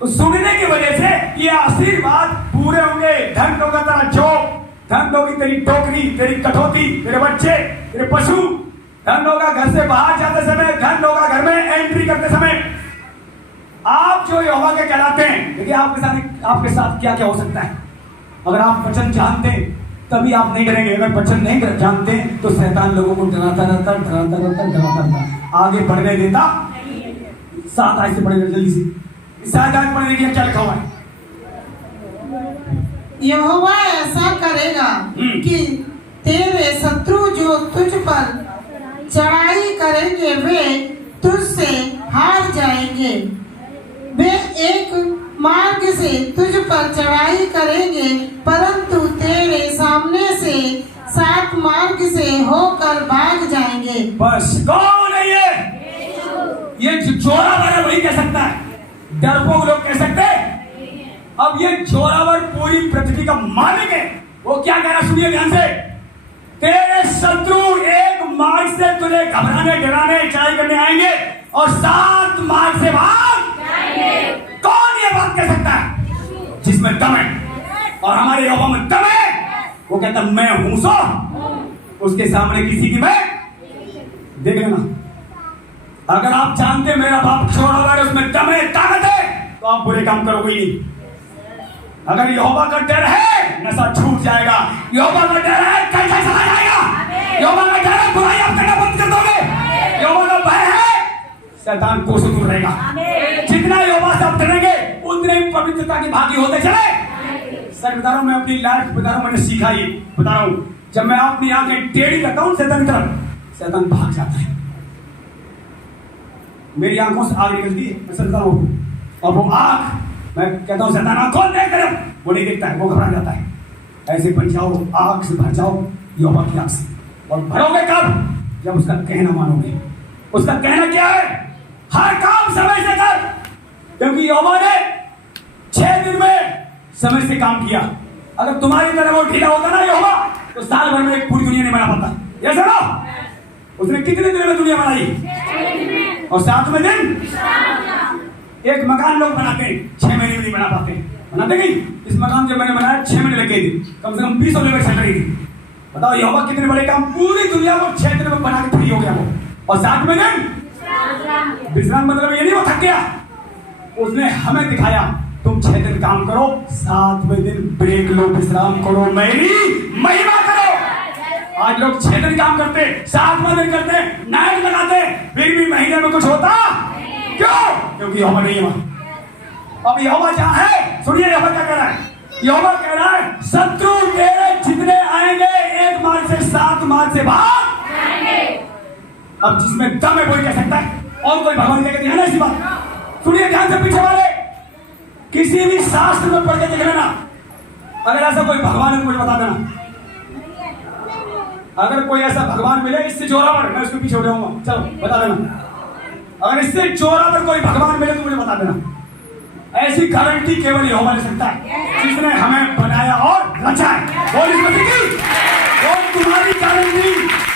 तो सुनने की वजह से ये आशीर्वाद पूरे होंगे। धन होगा तेरा जॉब, धन होगी तेरी टोकरी, तेरी कटौती, तेरे बच्चे, तेरे पशु, धन होगा घर से बाहर जाते समय, धन होगा घर में एंट्री करते समय। आप जो यहोवा के कहलाते हैं, देखिए आपके साथ क्या क्या हो सकता है। अगर आप वचन जानते हैं तभी आप नहीं डरेंगे। अगर वचन नहीं जानते तो शैतान लोगों को डराता रहता, आगे बढ़ने देता। 7 आयत से पढ़ेगा जल्दी से, 7 आयत पढ़ने की क्या लिखा हुआ है? यहोवा ऐसा करेगा कि तेरे शत्रु जो तुझ पर चढ़ाई करेंगे वे तुझसे हार जाएंगे। वे एक मार्ग से तुझ पर चढ़ाई करेंगे, परंतु तेरे सामने से 7 मार्ग से होकर भाग जाएंगे। बस कौन है ये? ये जोरावर वही कह सकता है, डरपोक लोग कह सकते हैं। अब ये जोरावर पूरी पृथ्वी का मालिक है। वो क्या कह रहा, सुनिए ध्यान से। तेरे शत्रु एक मार्ग से तुझे घबराने डराने चढ़ाई करने आएंगे और 7 मार्ग से भाग जाएंगे। कौन ये बात कह सकता है? जिसमें दम है, और हमारे यहोवा में दम है। वो कहता मैं हूं सो, उसके सामने किसी की मैं देख लेना। अगर आप जानते मेरा बाप छोड़ा उसमें दम है, ताकत है, तो आप बुरे काम करोगे ही नहीं। अगर यहोवा का डर है नशा छूट जाएगा, यहोवा का डर है कैसा चला जाएगा, यहोवा का डर है बुराई आप करना बंद कर दोगे, यहोवा का भय है शैतान को से दूर रहेगा। जितना यहोवा से आप डरेंगे उतने ही पवित्रता की भागी होते चले। सर बता रहा हूं, मैं अपनी लाइफ बता रहा हूं, मैंने सीखा ये बता रहा हूं। जब मैं अपनी आंखें टेढ़ी करता हूं शैतान की तरफ, शैतान भाग जाता है। मेरी आंखों से आग निकलती है, मैं समझता हूं, और वो आग मैं कहता हूं शैतान आंख खोल देख कर, वो नहीं देखता है, वो घबरा जाता है। ऐसे बन जाओ, आग से भर जाओ यहोवा की आग से। और भरोगे कब? जब उसका कहना मानोगे। उसका कहना क्या है? हर काम समय से कर, क्योंकि यहोवा ने 6 दिन में समय से काम किया। अगर तुम्हारी तरह वो ढीला होता ना यहोवा, तो साल भर में पूरी दुनिया नहीं बना पाता। ये सुनो, उसने कितने दिन में दुनिया बनाई? और 7वें दिन एक मकान लोग बनाते हैं, 6 महीने में नहीं बना पाते। बनाते नहीं। इस मकान जब मैंने बनाया 6 महीने लगे थे, कम से कम 20 लेबर चल रही थी। बताओ यहोवा कितने बड़े काम पूरी दुनिया को 6 दिन में बना के फ्री हो गया वो। और 7वें दिन विश्राम, मतलब ये नहीं वो थक गया, उसने हमें दिखाया तुम 6 दिन काम करो, 7वें दिन ब्रेक लो, विश्राम करो, मेरी महिमा करो। आज लोग 6 दिन काम करते, 7वां दिन करते, नाइट लगाते, फिर भी महीने में कुछ होता क्यों? क्योंकि यहोवा नहीं है वहां। अब यहोवा जहां है, सुनिए यहोवा क्या कह रहा है। यहोवा कह रहा है शत्रु तेरे जितने आएंगे 1 मार्ग से 7 मार्ग से भाग जाएंगे। अब जिसमें दम है वही कह सकता है, और कोई भगवान कहते हैं ना ऐसी बात। सुनिए ध्यान से पीछे वाले, किसी भी शास्त्र में पढ़ के देख लेना, अगर ऐसा कोई भगवान है तो मुझे बता देना। अगर कोई ऐसा भगवान मिले इससे जोरावर, मैं उसके पीछे हो जाऊंगा, चलो बता देना। अगर इससे जोरावर कोई भगवान मिले तो मुझे बता देना। ऐसी गारंटी केवल यहोवा ले सकता है जिसने हमें बनाया और रचा है। और इसमें देखिए, और तुम्हारी गारंटी,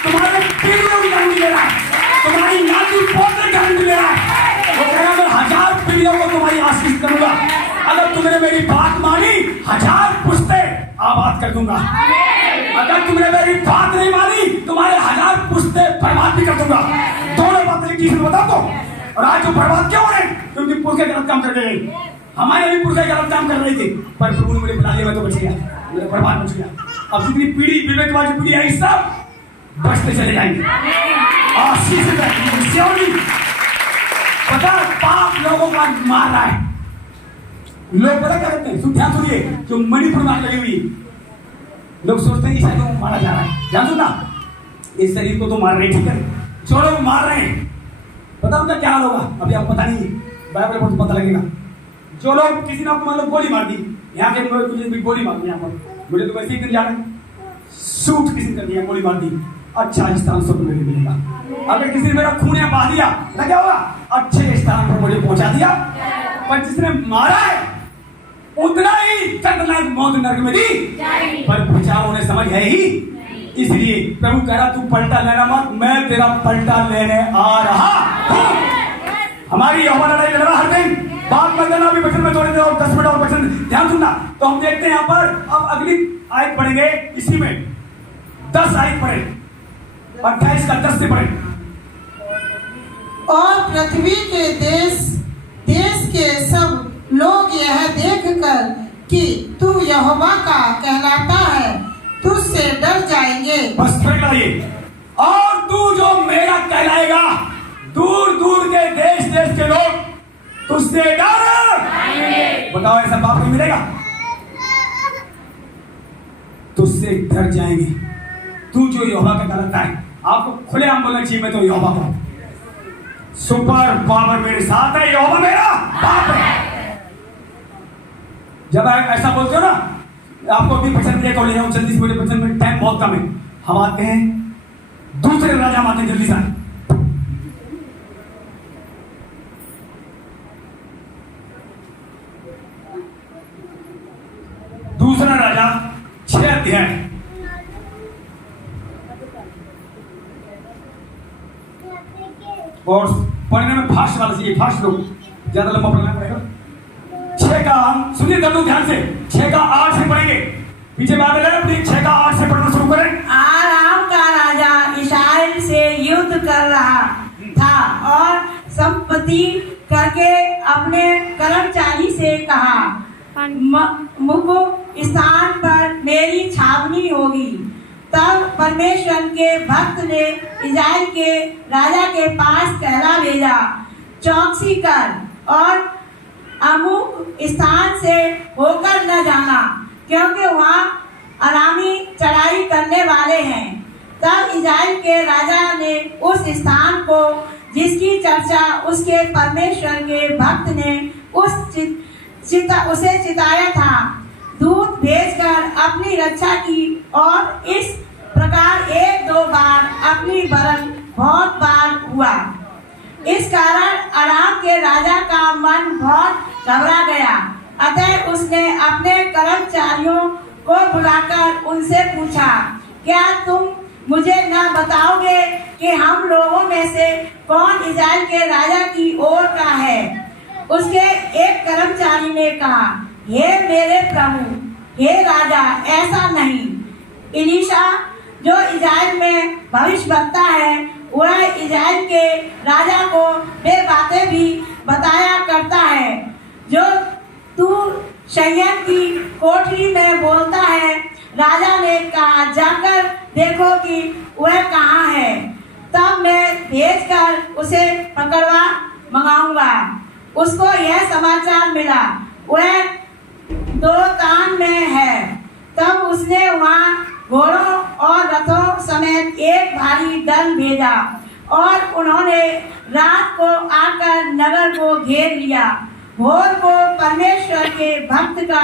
तुम्हारे पीढ़ियों की गारंटी ले रहा है, तुम्हारी नाती पोते गारंटी ले रहा है। वो कह रहा है मैं 1000 पीढ़ियों को तुम्हारी आशीष करूंगा, अगर तुमने मेरी बात मानी 1000 पुश्ते आबाद कर दूंगा। अगर तुमने मेरी बात नहीं मानी तुम्हारे 1000 पुश्ते बर्बाद भी कर दूंगा। दोनों बातें एक चीज बता दो। और आज जो बर्बाद क्यों हो रहे हैं? क्योंकि पुरखे गलत काम कर रहे हैं। हमारे भी पुरखे गलत काम कर रहे थे, पर प्रभु ने मुझे बना लिया, मैं तो बच गया, मेरा बर्बाद बच गया। अब जितनी पीढ़ी विवेकवादी पीढ़ी आई सब बचते चले जाएंगे। आशीष पता पाप लोगों का मार रहा है। लोग पता क्या करते हैं, ध्यान सुनिए, जो मणिपुर में आग लगी हुई, लोग सोचते हैं कि शायद वो मारा जा रहा है। ध्यान सुनना, इस शरीर को तो मार रहे, ठीक है, जो लोग मार रहे हैं पता उनका क्या हाल होगा, अभी आपको पता नहीं है, बाइबल पढ़ो तो पता लगेगा। जो लोग किसी ने आपको मतलब गोली मार दी, यहाँ के मुझे भी गोली मार दी, यहाँ पर मुझे तो वैसे ही दिन जाना है, शूट किसी कर दिया, गोली मार दी, अच्छा स्थान सब मुझे मिलेगा। अगर किसी ने मेरा खून यहाँ बहा दिया ना, क्या होगा, अच्छे स्थान पर मुझे पहुंचा दिया। पर जिसने मारा है उतना ही दर्दनाक मौत नरक में दी, पर बचाव उन्हें समझ है ही। इसलिए प्रभु कह रहा तू पलटा लेना मत, मैं तेरा पलटा लेने आ रहा हूं। हमारी यहोवा लड़ाई लड़ रहा हर दिन, बात मत देना, अभी वचन में थोड़ी देर और 10 मिनट और वचन ध्यान सुनना। तो हम देखते हैं यहाँ पर, अब अगली आयत पढ़ेंगे, इसी में 10 आयत पढ़े, 28 का 10 से पढ़े। और पृथ्वी के देश के सब लोग यह देखकर कि तू यहोवा का कहलाता है तुझसे डर जाएंगे। बस फिर लाइए, और तू जो मेरा कहलाएगा, दूर दूर के देश के लोग तुझसे डर जाएंगे। बताओ ऐसा बाप नहीं मिलेगा? तुझसे डर जाएंगे। तू जो यहोवा का कहलाता है, आपको खुलेआम बोलना चाहिए मैं तो यहोवा का सुपर पावर मेरे साथ है, यहोवा मेरा बाप है। जब आप ऐसा बोलते हो ना, आपको भी वचन दिया को ले जाऊं जल्दी से, मुझे वचन में टाइम बहुत कम है। हम आते हैं, दूसरे राजा आते हैं, जल्दी से दूसरा राजा 6 अध्याय, और पढ़ने में फास्ट वाला चाहिए, फास्ट लोग, ज्यादा लंबा पढ़ना पड़ेगा। 6 का हम सुनिए कर लो ध्यान से, 6 का 8 से पढ़ेंगे, पीछे बात है अपनी, 6 का 8 से पढ़ना शुरू करें। आराम का राजा इस्राएल से युद्ध कर रहा था और संपत्ति करके अपने कर्मचारी से कहा, मुझको स्थान पर मेरी छावनी होगी। तब परमेश्वर के भक्त ने इस्राएल के राजा के पास कहला भेजा, चौकसी कर और अमुक स्थान से होकर न जाना, क्योंकि वहाँ अरामी चढ़ाई करने वाले हैं। तब इस्राएल के राजा ने उस स्थान को, जिसकी चर्चा उसके परमेश्वर के भक्त ने उसे चिताया था, दूत भेजकर अपनी रक्षा की और इस प्रकार 1-2 बार अपनी वरन बहुत बार हुआ। इस कारण अराम के राजा का मन बहुत घबरा गया। अतः उसने अपने कर्मचारियों को बुलाकर उनसे पूछा, क्या तुम मुझे न बताओगे कि हम लोगों में से कौन इस्राएल के राजा की ओर का है? उसके एक कर्मचारी ने कहा, हे मेरे प्रभु, हे राजा, ऐसा नहीं। एलीशा जो इस्राएल में भविष्यवक्ता है, वह इस्राएल के राजा को वे बातें भी बताया करता है जो तू शय्या की कोठरी में बोलता है। राजा ने कहा, जाकर देखो कि वह कहाँ है, तब मैं भेजकर उसे पकड़वा मंगाऊंगा। उसको यह समाचार मिला वह दोतान में है। तब उसने वहाँ घोड़ों और रथों समेत एक भारी दल भेजा और उन्होंने रात को आकर नगर को घेर लिया। भोर को परमेश्वर के भक्त का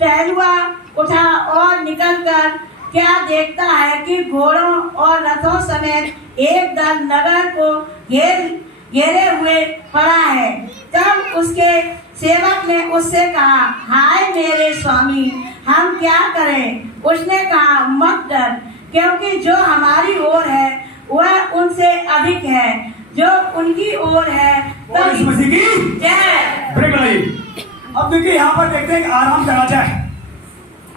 टहलुआ उठा और निकलकर क्या देखता है कि घोड़ों और रथों समेत एक दल नगर को घेरे हुए पड़ा है। तब उसके सेवक ने उससे कहा, हाय मेरे स्वामी, हम क्या करें? उसने कहा, मत डर, क्योंकि जो हमारी ओर है वह उनसे अधिक है जो उनकी ओर है। और इस मसीह की जय। ब्रेक लगाइए। अब देखिए यहाँ पर देखते हैं कि आराम का राजा है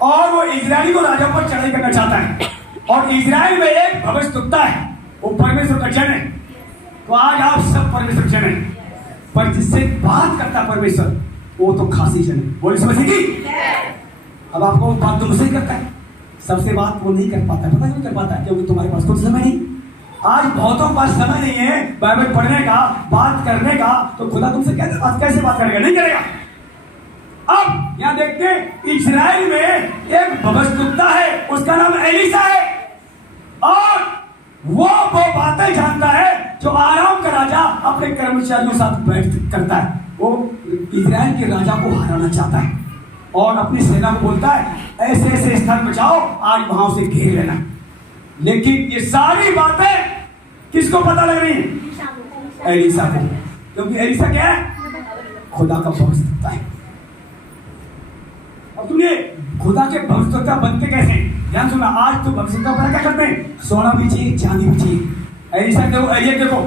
और वो इजरायली को राजा पर चढ़ाई करना चाहता है और इजराइल में एक भविष्यवक्ता है, वो परमेश्वर का जन है। तो आज आप सब परमेश्वर जन है, पर जिससे बात करता परमेश्वर वो तो खासी जन है। बोल इस मसीह की। अब आपको बात तो मुझसे करता है, सबसे बात वो नहीं कर पाता। पता क्यों कर पाता है? क्योंकि तुम्हारे पास कुछ समय नहीं। आज बहुतों के पास समय नहीं है बाइबल पढ़ने का, बात करने का, तो खुदा तुमसे कैसे बात करेगा? नहीं करेगा। अब यहाँ देखते हैं इजराइल में एक भविष्यवक्ता है, उसका नाम एलीशा है और वो बातें जानता है जो आराम का राजा अपने कर्मचारियों के साथ बैठ करता है। वो इजराइल के राजा को हराना चाहता है और अपनी सेना को बोलता है ऐसे ऐसे स्थान बचाओ, आज वहां से घेर लेना। लेकिन ये सारी बातें किसको पता लग रही है? एलीशा को। क्योंकि एलीशा क्या है? खुदा का भविष्यवक्ता है। अब तुमने खुदा के भविष्यवक्ता बनते कैसे? ध्यान सुना, आज तो भविष्यवक्ता क्या करते हैं? सोना भी चाहिए, चांदी भी चाहिए। एलीशा देखो, एलिय्याह देखो,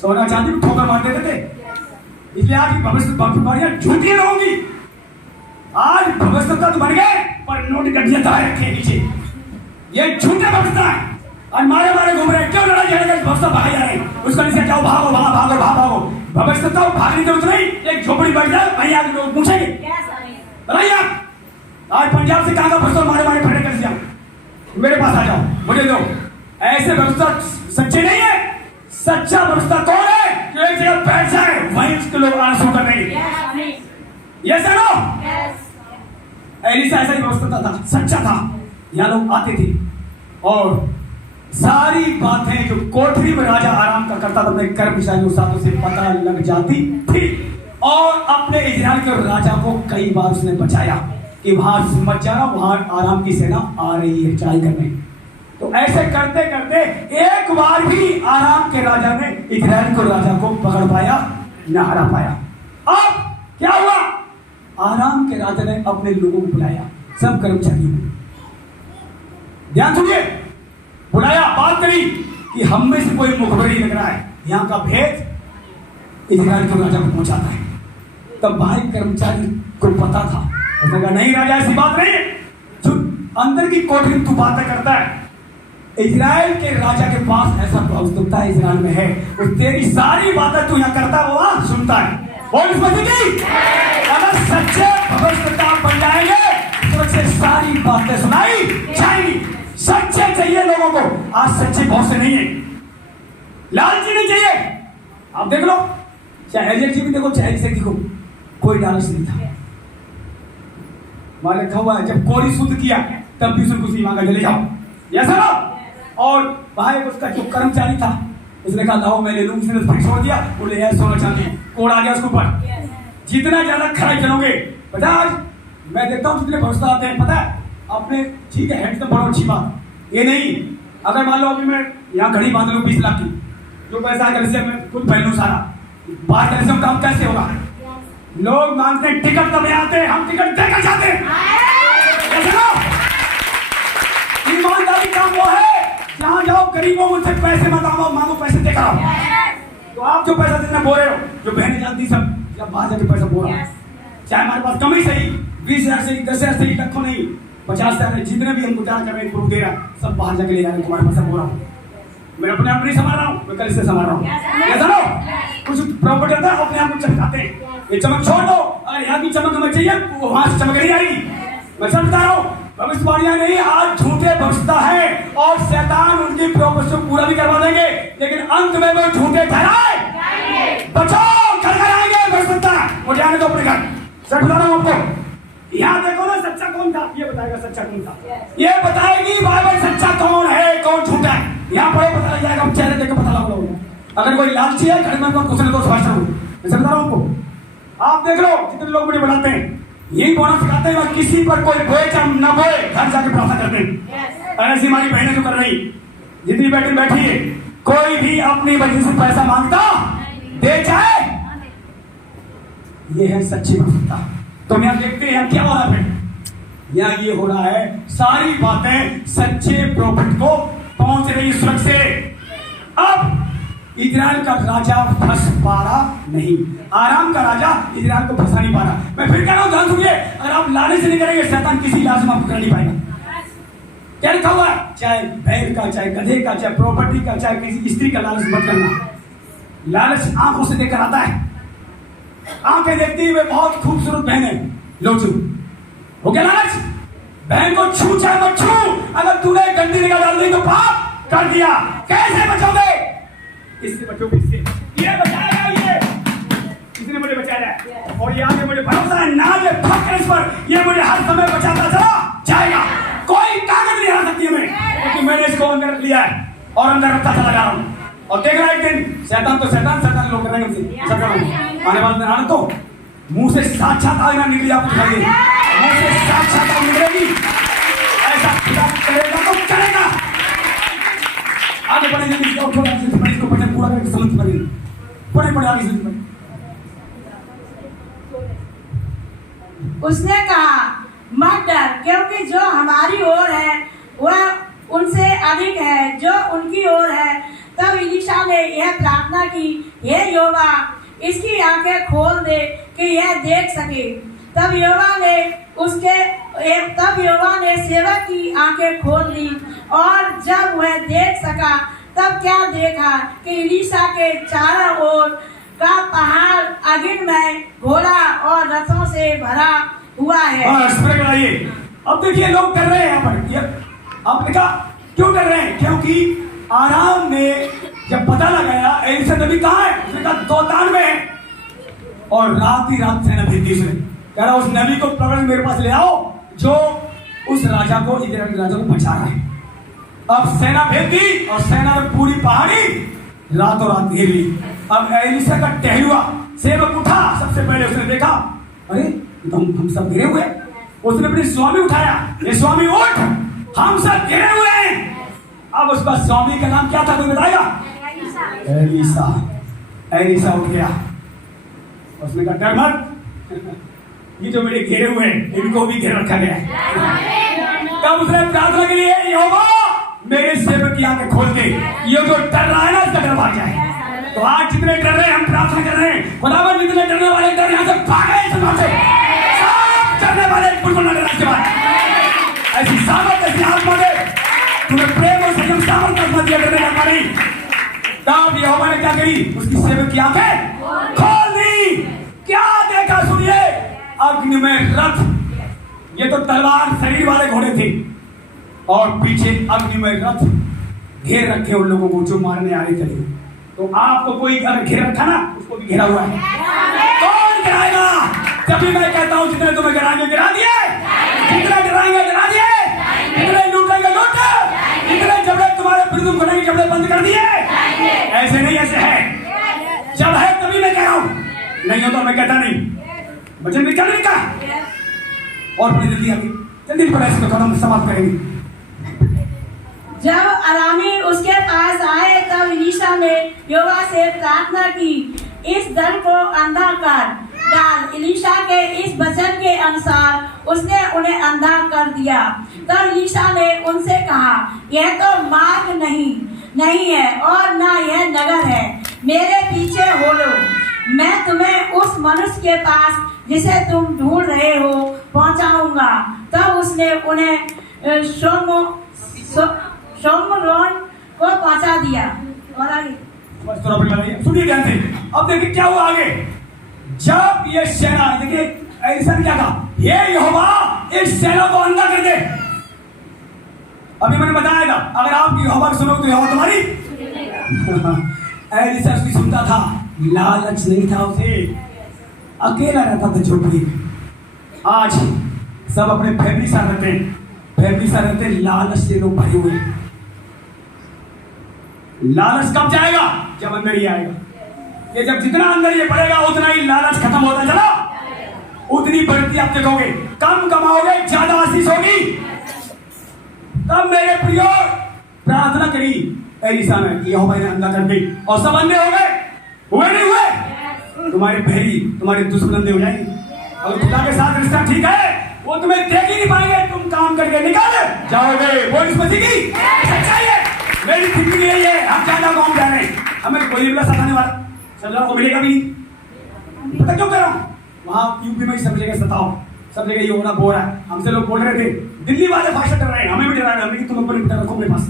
सोना चांदी भी ठोकर मार देते थे। इसलिए आज भविष्यवाणियां झूठी होंगी। आज भविष्यवक्ता तो बन गए पर नोट गड्डियां दाए रखे पीछे, ये झूठे भविष्यवक्ता है। और मारे मारे घूम रहे, क्यों लड़ाई झगड़े कर भविष्यवक्ता भाग जा रहे हैं? उसका नीचे जाओ, भागो भागो भागो भागो। भविष्यवक्ता भागने की जरूरत नहीं, एक झोपड़ी बैठ जाए, वहीं आके लोग पूछेंगे बताइए आप आज पंजाब से कहां का भविष्यवक्ता मारे मारे फटे कर दिया, मेरे पास आ जाओ, मुझे दो। ऐसे भविष्यवक्ता सच्चे नहीं है। सच्चा भविष्यवक्ता कौन है? जो एक जगह बैठ जाए वहीं उसके लोग आना शुरू कर देंगे। ये सुनो, एलीशा ऐसा ही भविष्यवक्ता था, सच्चा था। यहाँ लोग आते थे और सारी बातें जो कोठरी में राजा आराम का करता था अपने कर्मचारियों साथों से पता लग जाती थी और अपने इजराइल के राजा को कई बार उसने बचाया कि वहां मत जाना, वहां आराम की सेना आ रही है चढ़ाई करने। तो ऐसे करते करते एक बार भी आराम के राजा ने इजराइल के राजा को पकड़ पाया, न हरा पाया। अब क्या हुआ? आराम के राजा ने अपने लोगों को बुलाया, सब कर्मचारियों को, ध्यान सुनिए, बुलाया, बात करी कि हम में से कोई मुखबरी लग रहा है, यहाँ का भेद इजराइल के राजा को पहुंचाता है। तब भाई कर्मचारी को पता था, उसने कहा नहीं राजा ऐसी बात नहीं है, जो अंदर की कोठरी तू बातें करता है, इजराइल के राजा के पास ऐसा भविष्यवक्ता इजराइल में है, वो तेरी सारी बातें तू यहाँ करता है, वो वहां सुनता है। और इस बात की अगर सच्चे भविष्यवक्ता बन जाएंगे तो उससे सारी बातें सुनाई जाएंगी। सच्चे चाहिए लोगों को, आज सच्चे बहुत से नहीं है, लालची नहीं चाहिए। आप देख लो, चाहे एलिय्याह जी भी देखो, चाहे एलीशा देखो, कोई लालच नहीं था। वहां लिखा हुआ है जब कोरी शुद्ध किया तब भी उसने कुछ नहीं मांगा, चले जाओ, ऐसा ना। और भाई उसका जो कर्मचारी था उसने कहा लाओ मैं ले लूं, उसने भाई छोड़ दिया, बोले यार सोना चांदी कोड़ आ गया उसके ऊपर। जितना ज्यादा खड़े चलोगे, पता आज मैं देखता हूँ जितने भरोसा आते हैं, पता है अपने ठीक है हेड तो बड़ा अच्छी बात, ये नहीं अगर मान लो अभी मैं यहाँ घड़ी बांध लूं 20 लाख की, जो पैसा घर से मैं खुद पहन लूं सारा, बाहर घर से काम कैसे होगा? लोग मांगते हैं टिकट तब आते हैं, हम टिकट देकर जाते हैं। ईमानदारी काम वो है जहाँ जाओ गरीबों मुझसे पैसे मत मांगो, पैसे देकर आओ। तो आप जो पैसा देना बोल रहे हो, जो बहनें जानती सब, जब बाहर जाके पैसा बोल रहा, चाहे हमारे पास कम ही सही, 20,000 से 10,000 से रखो नहीं, 50,000 जितने भी हम गुजार कर रहे हैं दे रहा, सब बाहर जाके ले जा रहे, तुम्हारे पैसा बोल रहा हूँ। मैं अपने आप नहीं संभाल रहा हूँ, मैं कल से संभाल रहा हूँ। ऐसा लो कुछ प्रॉपर्टी होता है अपने आप को चमकाते हैं, ये चमक छोड़ दो, अगर यहाँ की चमक हमें चाहिए वहां से चमक नहीं आएगी। मैं सब बता रहा हूँ, भविष्यवाणियां नहीं, आज झूठे भविष्यता है और शैतान उनकी प्रोफेस को पूरा भी करवा देंगे, लेकिन अंत में वो झूठे ठहराए बचाओ घर घर आएंगे भविष्यता। वो जाने दो अपने घर। सच बता रहा हूं आपको। यहाँ देखो ना, सच्चा कौन था ये बताएगा, सच्चा कौन था ये बताएगी बाइबल। सच्चा कौन है कौन झूठा है यहाँ पढ़ो, पता लग जाएगा। हम चेहरे देख के पता लगा। अगर कोई लालची है घर में कुछ न कुछ भाषा हो, मैं समझा रहा हूं आपको। आप देख लो कितने लोग मुझे बताते हैं, यही बोलना सिखाते हैं, किसी पर कोई बोए चाहे न बोए घर जाके प्रार्थना करते हैं। ऐसी हमारी बहनें जो कर रही, जितनी बैठी बैठी है, कोई भी अपनी बहन से पैसा मांगता दे जाए, ये है सच्ची भक्ति। तो यहाँ देखते हैं क्या हो रहा है। यहाँ ये हो रहा है, सारी बातें सच्चे प्रॉफिट को पहुंच रही सुरक्षा से। अब इजराइल का राजा फंस पा रहा नहीं, आराम का राजा इजराइल को फंसा नहीं पा रहा। मैं फिर कह रहा हूं, ध्यान सुनिए, अगर आप लालच नहीं करेंगे शैतान किसी लालच में आपको कर नहीं पाएगा। क्या लिखा हुआ है, चाहे बैल का, चाहे गधे का, चाहे प्रॉपर्टी का, चाहे किसी स्त्री का लालच मत करना। लालच आंखों से देखकर आता है। आंखें देखती हुए बहुत खूबसूरत बहन है लोचू, हो गया लालच। बहन को छू चाहे मत छू, अगर तूने गंदी निगाह डाल दी तो पाप कर दिया। कैसे बचोगे? इससे बचोगे, इससे ये बचाएगा, ये इसने मुझे बचाया है और ये आगे मुझे भरोसा है, ना ये फक्र इस पर, ये मुझे हर समय बचाता चला जाएगा। कोई ताकत नहीं हरा सकती हमें, क्योंकि मैंने इसको अंदर रख लिया है और अंदर रखता चला जा रहा हूं। और देख रहा एक दिन शैतान तो शैतान लोग करेंगे हमसे आने वाले दिन आने तो मुंह से साक्षात आग ना निकली, आपको दिखाई देगी, मुंह से साक्षात आग निकलेगी। ऐसा खुदा करेगा तो करेगा। आगे बढ़ेंगे इसको पढ़े पूरा करके समझ पड़ेगी, पढ़े आगे समझ पड़े। उसने कहा मत डर, क्योंकि जो हमारी ओर है वह उनसे अधिक है जो उनकी ओर है। तब एलीशा ने यह प्रार्थना की, हे यहोवा इसकी आंखें खोल दे कि यह देख सके। तब यहोवा ने सेवक की आंखें खोल दी और जब वह देख सका तब क्या देखा कि एलीशा के चारों ओर का पहाड़ अग्निमय घोड़ा और रथों से भरा हुआ है। अब देखिए लोग कर रहे हैं यहाँ पर, आप देखा क्यों कर रहे हैं? क्योंकि आराम ने जब पता लगाया एलीशा नबी कहाँ है, उसने कहा दोतान में है, और रात ही रात सेना भेजी उसने, कह रहा उस नबी को पकड़ मेरे पास ले आओ जो उस राजा को, इजराइल के राजा को बचा रहा है। अब सेना भेज दी और सेना ने पूरी पहाड़ी रातों रात घेर ली। अब एलीशा का टहलुआ सेवक उठा, सबसे पहले उसने देखा अरे हम सब घिरे हुए। उसने अपने स्वामी उठाया, ये स्वामी उठ, हम सब घिरे हुए हैं। अब उसका स्वामी का नाम क्या था, कोई बताएगा? एलीशा। एलीशा उठ गया, उसने कहा डर मत, ये जो मेरे घेरे हुए हैं इनको भी घेर रखा गया है। तब उसने प्रार्थना के लिए, यहोवा मेरे सेवक की आंखें खोल दे, ये जो डर रहा है ना इसका डर भाग जाए। तो आज जितने डर रहे हैं हम प्रार्थना कर रहे हैं, खुदावन जितने डरने वाले डर यहाँ से भागे, सब डरने वाले बिल्कुल न डरने के बाद ऐसी सामर्थ, ऐसी आत्मा दे, तुम्हें प्रेम और संयम सामर्थ आत्मा दिया डरने का नहीं। तब यहोवा ने क्या करी, उसकी सेवक की आंखें खोल दी। क्या देखा सुनिए, अग्नि में रथ, ये तो तलवार शरीर वाले घोड़े थे और पीछे अग्नि में रथ घेर रखे उन लोगों को जो मारने आ रहे थे। तो आपको कोई अगर घेर रखा ना, उसको भी घेरा हुआ है। कौन गिराएगा? तभी मैं कहता हूं जितने तुम्हें गिराएंगे गिरा दिए, जितने डराएंगे डरा दिए, जितने लूटेंगे लूट, जितने जबड़े तुम्हारे विरुद्ध खुलेंगे जबड़े बंद कर दिए। ऐसे नहीं, ऐसे है, जब है तभी मैं कह रहा हूं, नहीं हो तो मैं कहता नहीं। बच्चे ने क्या लिखा और बड़ी जल्दी आगे जल्दी पढ़ा, इसको कदम समाप्त करेंगे। जब अरामी उसके पास आए तब एलीशा ने यहोवा से प्रार्थना की, इस दल को अंधा कर डाल। एलीशा के इस वचन के अनुसार उसने उन्हें अंधा कर दिया। तब एलीशा ने उनसे कहा, यह तो मार्ग नहीं है और ना यह नगर है, मेरे पीछे हो लो, मैं तुम्हें उस मनुष्य के पास जिसे तुम ढूंढ रहे हो पहुंचाऊंगा। तब उसने उन्हें शोमरोन को पहुंचा दिया। और आगे सुनिए ध्यान से, अब देखिए क्या हुआ आगे। जब ये सेना, देखिए ऐसा क्या कहा, ये यहोवा इस सेना को अंधा कर दे। अभी मैंने बताया था, अगर आप यहोवा को सुनो तो यहोवा तुम्हारी एलिशा उसकी सुनता था, लालच नहीं था उसे, अकेला रहता था झोपड़ी में। आज सब अपने फैमिली साथ रहते हैं, फैमिली साथ रहते हैं, लालच से लोग भरे हुए हैं। लालच कब जाएगा? जब अंदर ही आएगा। ये जब जितना अंदर ये बढ़ेगा उतना ही लालच खत्म होता चला, उतनी बढ़ती आप देखोगे। कम कमाओगे, ज्यादा आशीष होगी। तब मेरे प्रियो प्रार्थना करी एलिशा ने, यहोवा ने अंधा कर दी और सब अंधे हो गए। हुए नहीं हुए? तुम्हारे बहरी, तुम्हारे दुश्मन अंधे हो जाएंगे। अगर खुदा के साथ रिश्ता ठीक है, वो तुम्हें देख ही नहीं पाएंगे, तुम काम करके निकाल जाओगे। वो इस मसीह की सच्चाई है। मेरी थिंकिंग यही है, हम ज्यादा कौन जा रहे हैं, हमें कोई मिला सताने वाला सजा को मिलेगा भी। पता क्यों कह रहा हूं? वहां यूपी में सब जगह सताओ, सब जगह ये होना हो रहा है। हमसे लोग बोल रहे थे, दिल्ली वाले भाषा कर रहे हैं, हमें भी डरा रहे हैं, हमें कि तुम अपनी बेटा रखो मेरे पास।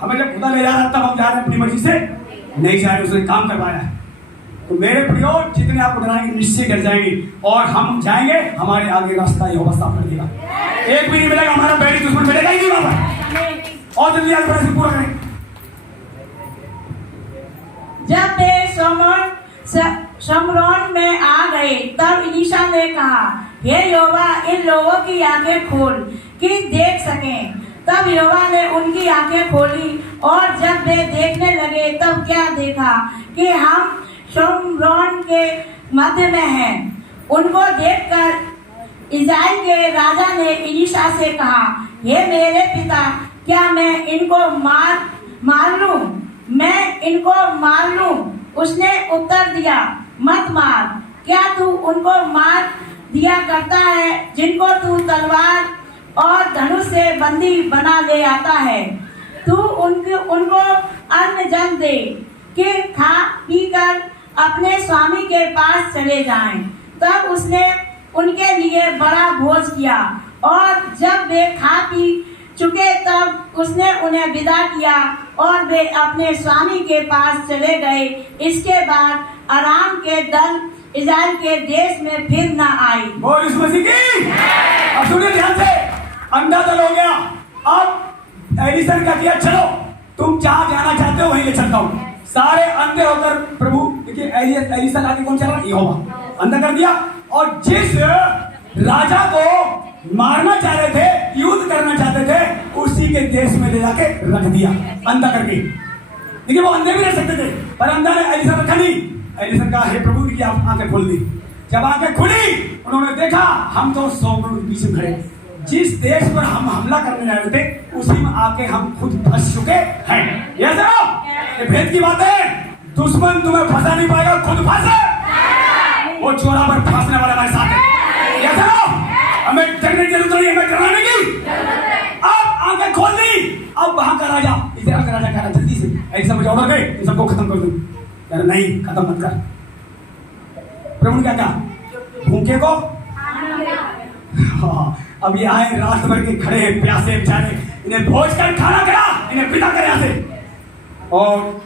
हमें जब खुदा ले जा रहा तब हम जा रहे हैं अपनी मर्जी से, नहीं जा रहे, उसने काम करवाया है। तो मेरे प्रियो, जितने आपको डराएंगे निश्चय डर जाएंगे, और हम जाएंगे, हमारे आगे रास्ता यहोवा साफ कर देगा। एक भी नहीं मिलेगा, हमारा बैरी दुश्मन मिलेगा ही नहीं वहां पर। और जल्दी आगे बढ़े, पूरा करें। जब वे शमरोन में आ गए, तब एलीशा ने कहा, हे यहोवा, इन लोगों की आंखें खोल कि देख सकें। तब यहोवा ने उनकी आंखें खोली, और जब वे देखने लगे तब क्या देखा कि हम शमरोन के मध्य में हैं। उनको देखकर इस्राएल के राजा ने एलीशा से कहा, हे मेरे पिता, क्या मैं इनको मार लूं? मैं इनको मार लूं? उसने उत्तर दिया, मत मार। क्या तू उनको मार दिया करता है जिनको तू तलवार और धनुष से बंदी बना ले आता है? तू उनको अन्न जल दे कि खा पी कर अपने स्वामी के पास चले जाएं। तब उसने उनके लिए बड़ा भोज किया, और जब वे खा पी चुके तब उसने उन्हें विदा किया और वे अपने स्वामी के पास चले गए। इसके बाद अराम के दल इस्राएल के देश में फिर न आई। बोल इस मसीह की। अब सुनिए ध्यान से, अंधा दल हो गया। अब एलिशा ने क्या किया, चलो तुम जहां जाना चाहते हो वहीं ले चलता हूं। सारे अंधे होकर प्रभु, देखिए एलिशा आगे कौन चल रहा है, यहोवा अंधा कर दिया। और जिस राजा को मारना चाह रहे थे, युद्ध करना चाहते थे, उसी के देश में ले जाके रख दिया अंधा करके। देखिए वो अंधे भी रह सकते थे, पर अंधा ने एलिशा रखा नहीं। एलिशा कहा, हे प्रभु की आप आंखें खोल दी। जब आंखें खुली, उन्होंने देखा हम तो 100 करोड़ के पीछे खड़े, जिस देश पर हम हमला करने जा रहे थे उसी में आके हम खुद फंस चुके हैं। ये भेद की बात है। दुश्मन तुम्हें फंसा नहीं पाएगा, खुद फंसे। वो चोरा पर फंसने वाला हमारे साथ है। ये हमें डरने की जरूरत नहीं, हमें डराने की। अब आंखें खोल दी। अब वहां का राजा, इजराइल का राजा कह रहा जल्दी से ऐसा मुझे ऑर्डर दे, इन सबको खत्म कर दूं। कह रहा नहीं, खत्म मत कर। प्रभु ने क्या कहा, भूखे को हाँ, अब ये आए रात भर के खड़े प्यासे बेचारे, इन्हें भोज कर खाना करा, इन्हें पिता कर यहाँ से। और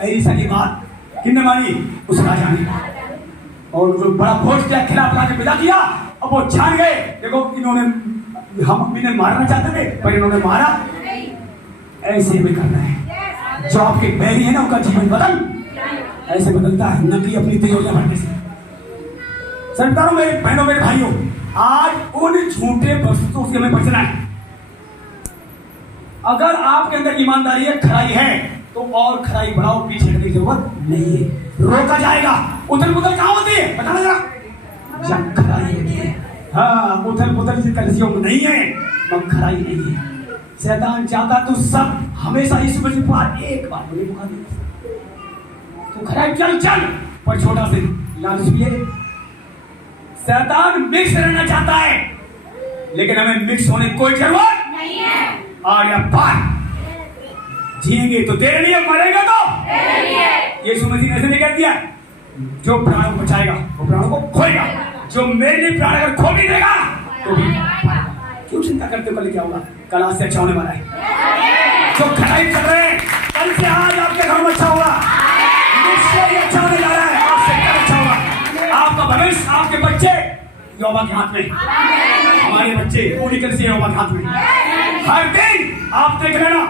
एलिशा की बात किसने मानी, उस राजा ने, और जो बड़ा भोज किया, खिला पिला के विदा किया। अब वो जान गए, देखो इन्होंने, हम इन्हें मारना चाहते थे पर इन्होंने मारा। ऐसे भी करना है, जो आपके बैरी है ना उनका जीवन बदल ऐसे बदलता है, न कि अपनी तिजोरियां भरने से। सर बता रहा हूं मेरे बहनों मेरे भाइयों, आज उन झूठे वस्तुओं से हमें बचना है। अगर आपके अंदर ईमानदारी है, खराई है, तो और खराई बढ़ाओ, पीछे हटने की जरूरत नहीं है, रोका जाएगा। उथल पुथल कहां होती है बताना जरा, जब खराई होती है। हाँ, उथल पुथल से कलसियों में नहीं है, मगर खराई नहीं है। शैतान चाहता तो सब हमेशा यीशु मसीह पर एक बार बोले मुका दे, तो खराई चल चल, पर छोटा से लालच भी है। शैतान मिक्स रहना चाहता है, लेकिन हमें मिक्स होने की कोई जरूरत नहीं है। और या पार जिएंगे तो तेरे लिए, मरेंगे तो तेरे लिए। यीशु मसीह ने ऐसे नहीं कह दिया, जो प्राणों को बचाएगा वो प्राणों को खोएगा, जो मेरे लिए प्राण अगर खो भी देगा तो भी क्यों चिंता करते हो, कल क्या होगा, कल आज से अच्छा होने वाला है। जो खराई कर रहे हैं, कल से आज आपके घर में अच्छा होगा, निश्चय अच्छा होने जा रहा है, आज से कल अच्छा होगा। आपका भविष्य, आपके बच्चे यहोवा के हाथ में, हमारे बच्चे पूरी तरह से यहोवा के हाथ में। हर दिन आप देख लेना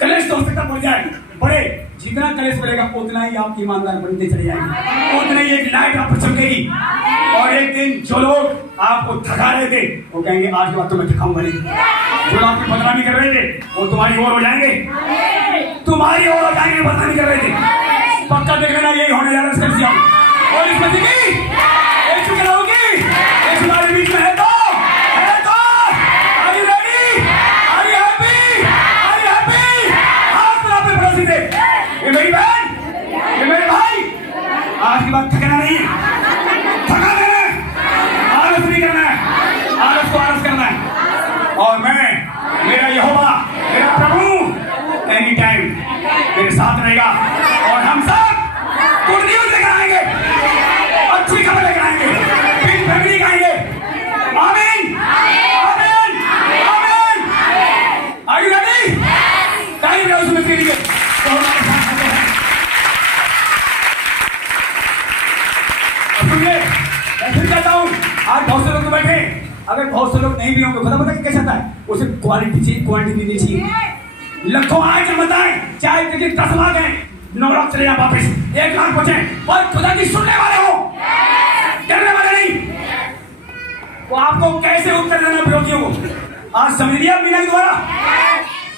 कलेश तो हो सकता बढ़ जाए, बड़े जितना कलेश बढ़ेगा उतना ही आप ईमानदार बनते चले जाएंगे, उतना ही एक लाइट आप पर चमकेगी। और एक दिन जो लोग आपको थका रहे थे वो कहेंगे आज के बाद तो मैं थकाऊंगा नहीं। जो लोग आपकी बदनामी कर रहे थे वो तुम्हारी ओर हो जाएंगे, तुम्हारी ओर हो जाएंगे, बदनामी कर रहे थे। पक्का देख लेना यही होने जा रहा है। और इस मसीह की एक शुक्र होगी, एक हमारे बीच में है तो are you ready? Are you happy? Are you happy? हाथ मिला अपने पड़ोसी से, ये मेरी बहन, ये मेरे भाई, आज की बात थकना नहीं है, थका देना है, आलस नहीं करना है, आलस को आलस करना है। और मैं, मेरा यहोवा, मेरा प्रभु एनी टाइम मेरे साथ रहेगा और हम सब गुड न्यूज़ लेकर आएंगे, अच्छी खबर लेकर आएंगे, बिग फैमिली खाएंगे। आमीन, आमीन, आमीन। Are you ready? ताली बजाओ उसमें के लिए। तो हमारे साथ होते हैं। सुनिए, मैं फिर कहता हूँ, आज बहुत से लोग तो बैठे, अगर बहुत से लोग नहीं भी होंगे, खुदा पता है कैसा था, उसे क्वालिटी चाहिए, क्वांटिटी नहीं चाहिए। लाखों आए क्या बताएं, चाहे किसी 10 लाख हैं, 9 लाख चले जाए वापस, 1 लाख बचे, और खुदा की सुनने वाले हो, करने वाले नहीं। वो आपको कैसे उत्तर देना विरोधियों को, आज समझ लिया मीना के द्वारा,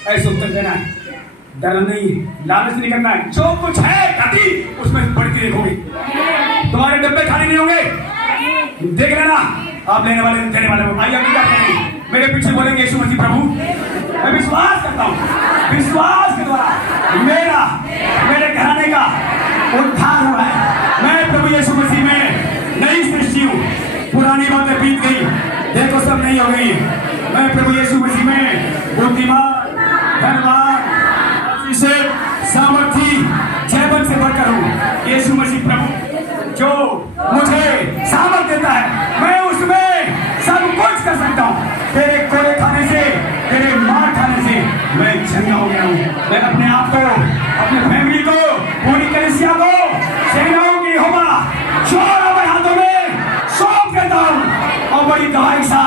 ऐसे उत्तर देना है, डरना नहीं, लालच नहीं करना है। जो कुछ है धरती उसमें बढ़ती देखोगे, तुम्हारे डब्बे खाली नहीं होंगे, देख लेना। आप लेने वाले देने वाले हो। आइए अभी क्या करेंगे, मेरे पीछे बोलेंगे यीशु मसीह प्रभु, मैं विश्वास करता हूँ, विश्वास के द्वारा मेरा, मेरे घराने का उद्धार हुआ है। मैं प्रभु यीशु मसीह में नई सृष्टि हूँ, पुरानी बातें बीत गई, देखो सब नहीं हो गई। मैं प्रभु यीशु मसीह में बुद्धिमान, धनवान, सामर्थी, जयबल से बढ़कर हूँ। यीशु मसीह प्रभु जो मुझे सामर्थ देता है, मैं उसमें सब कुछ कर सकता हूँ। तेरे कोड़े खाने से, तेरे मार खाने से मैं चंगा हो गया हूँ। मैं अपने आप को, अपने फैमिली को, पूरी कलीसिया को सेनाओं की यहोवा चोर अपने हाथों में सौंप देता हूँ और बड़ी गवाही के साथ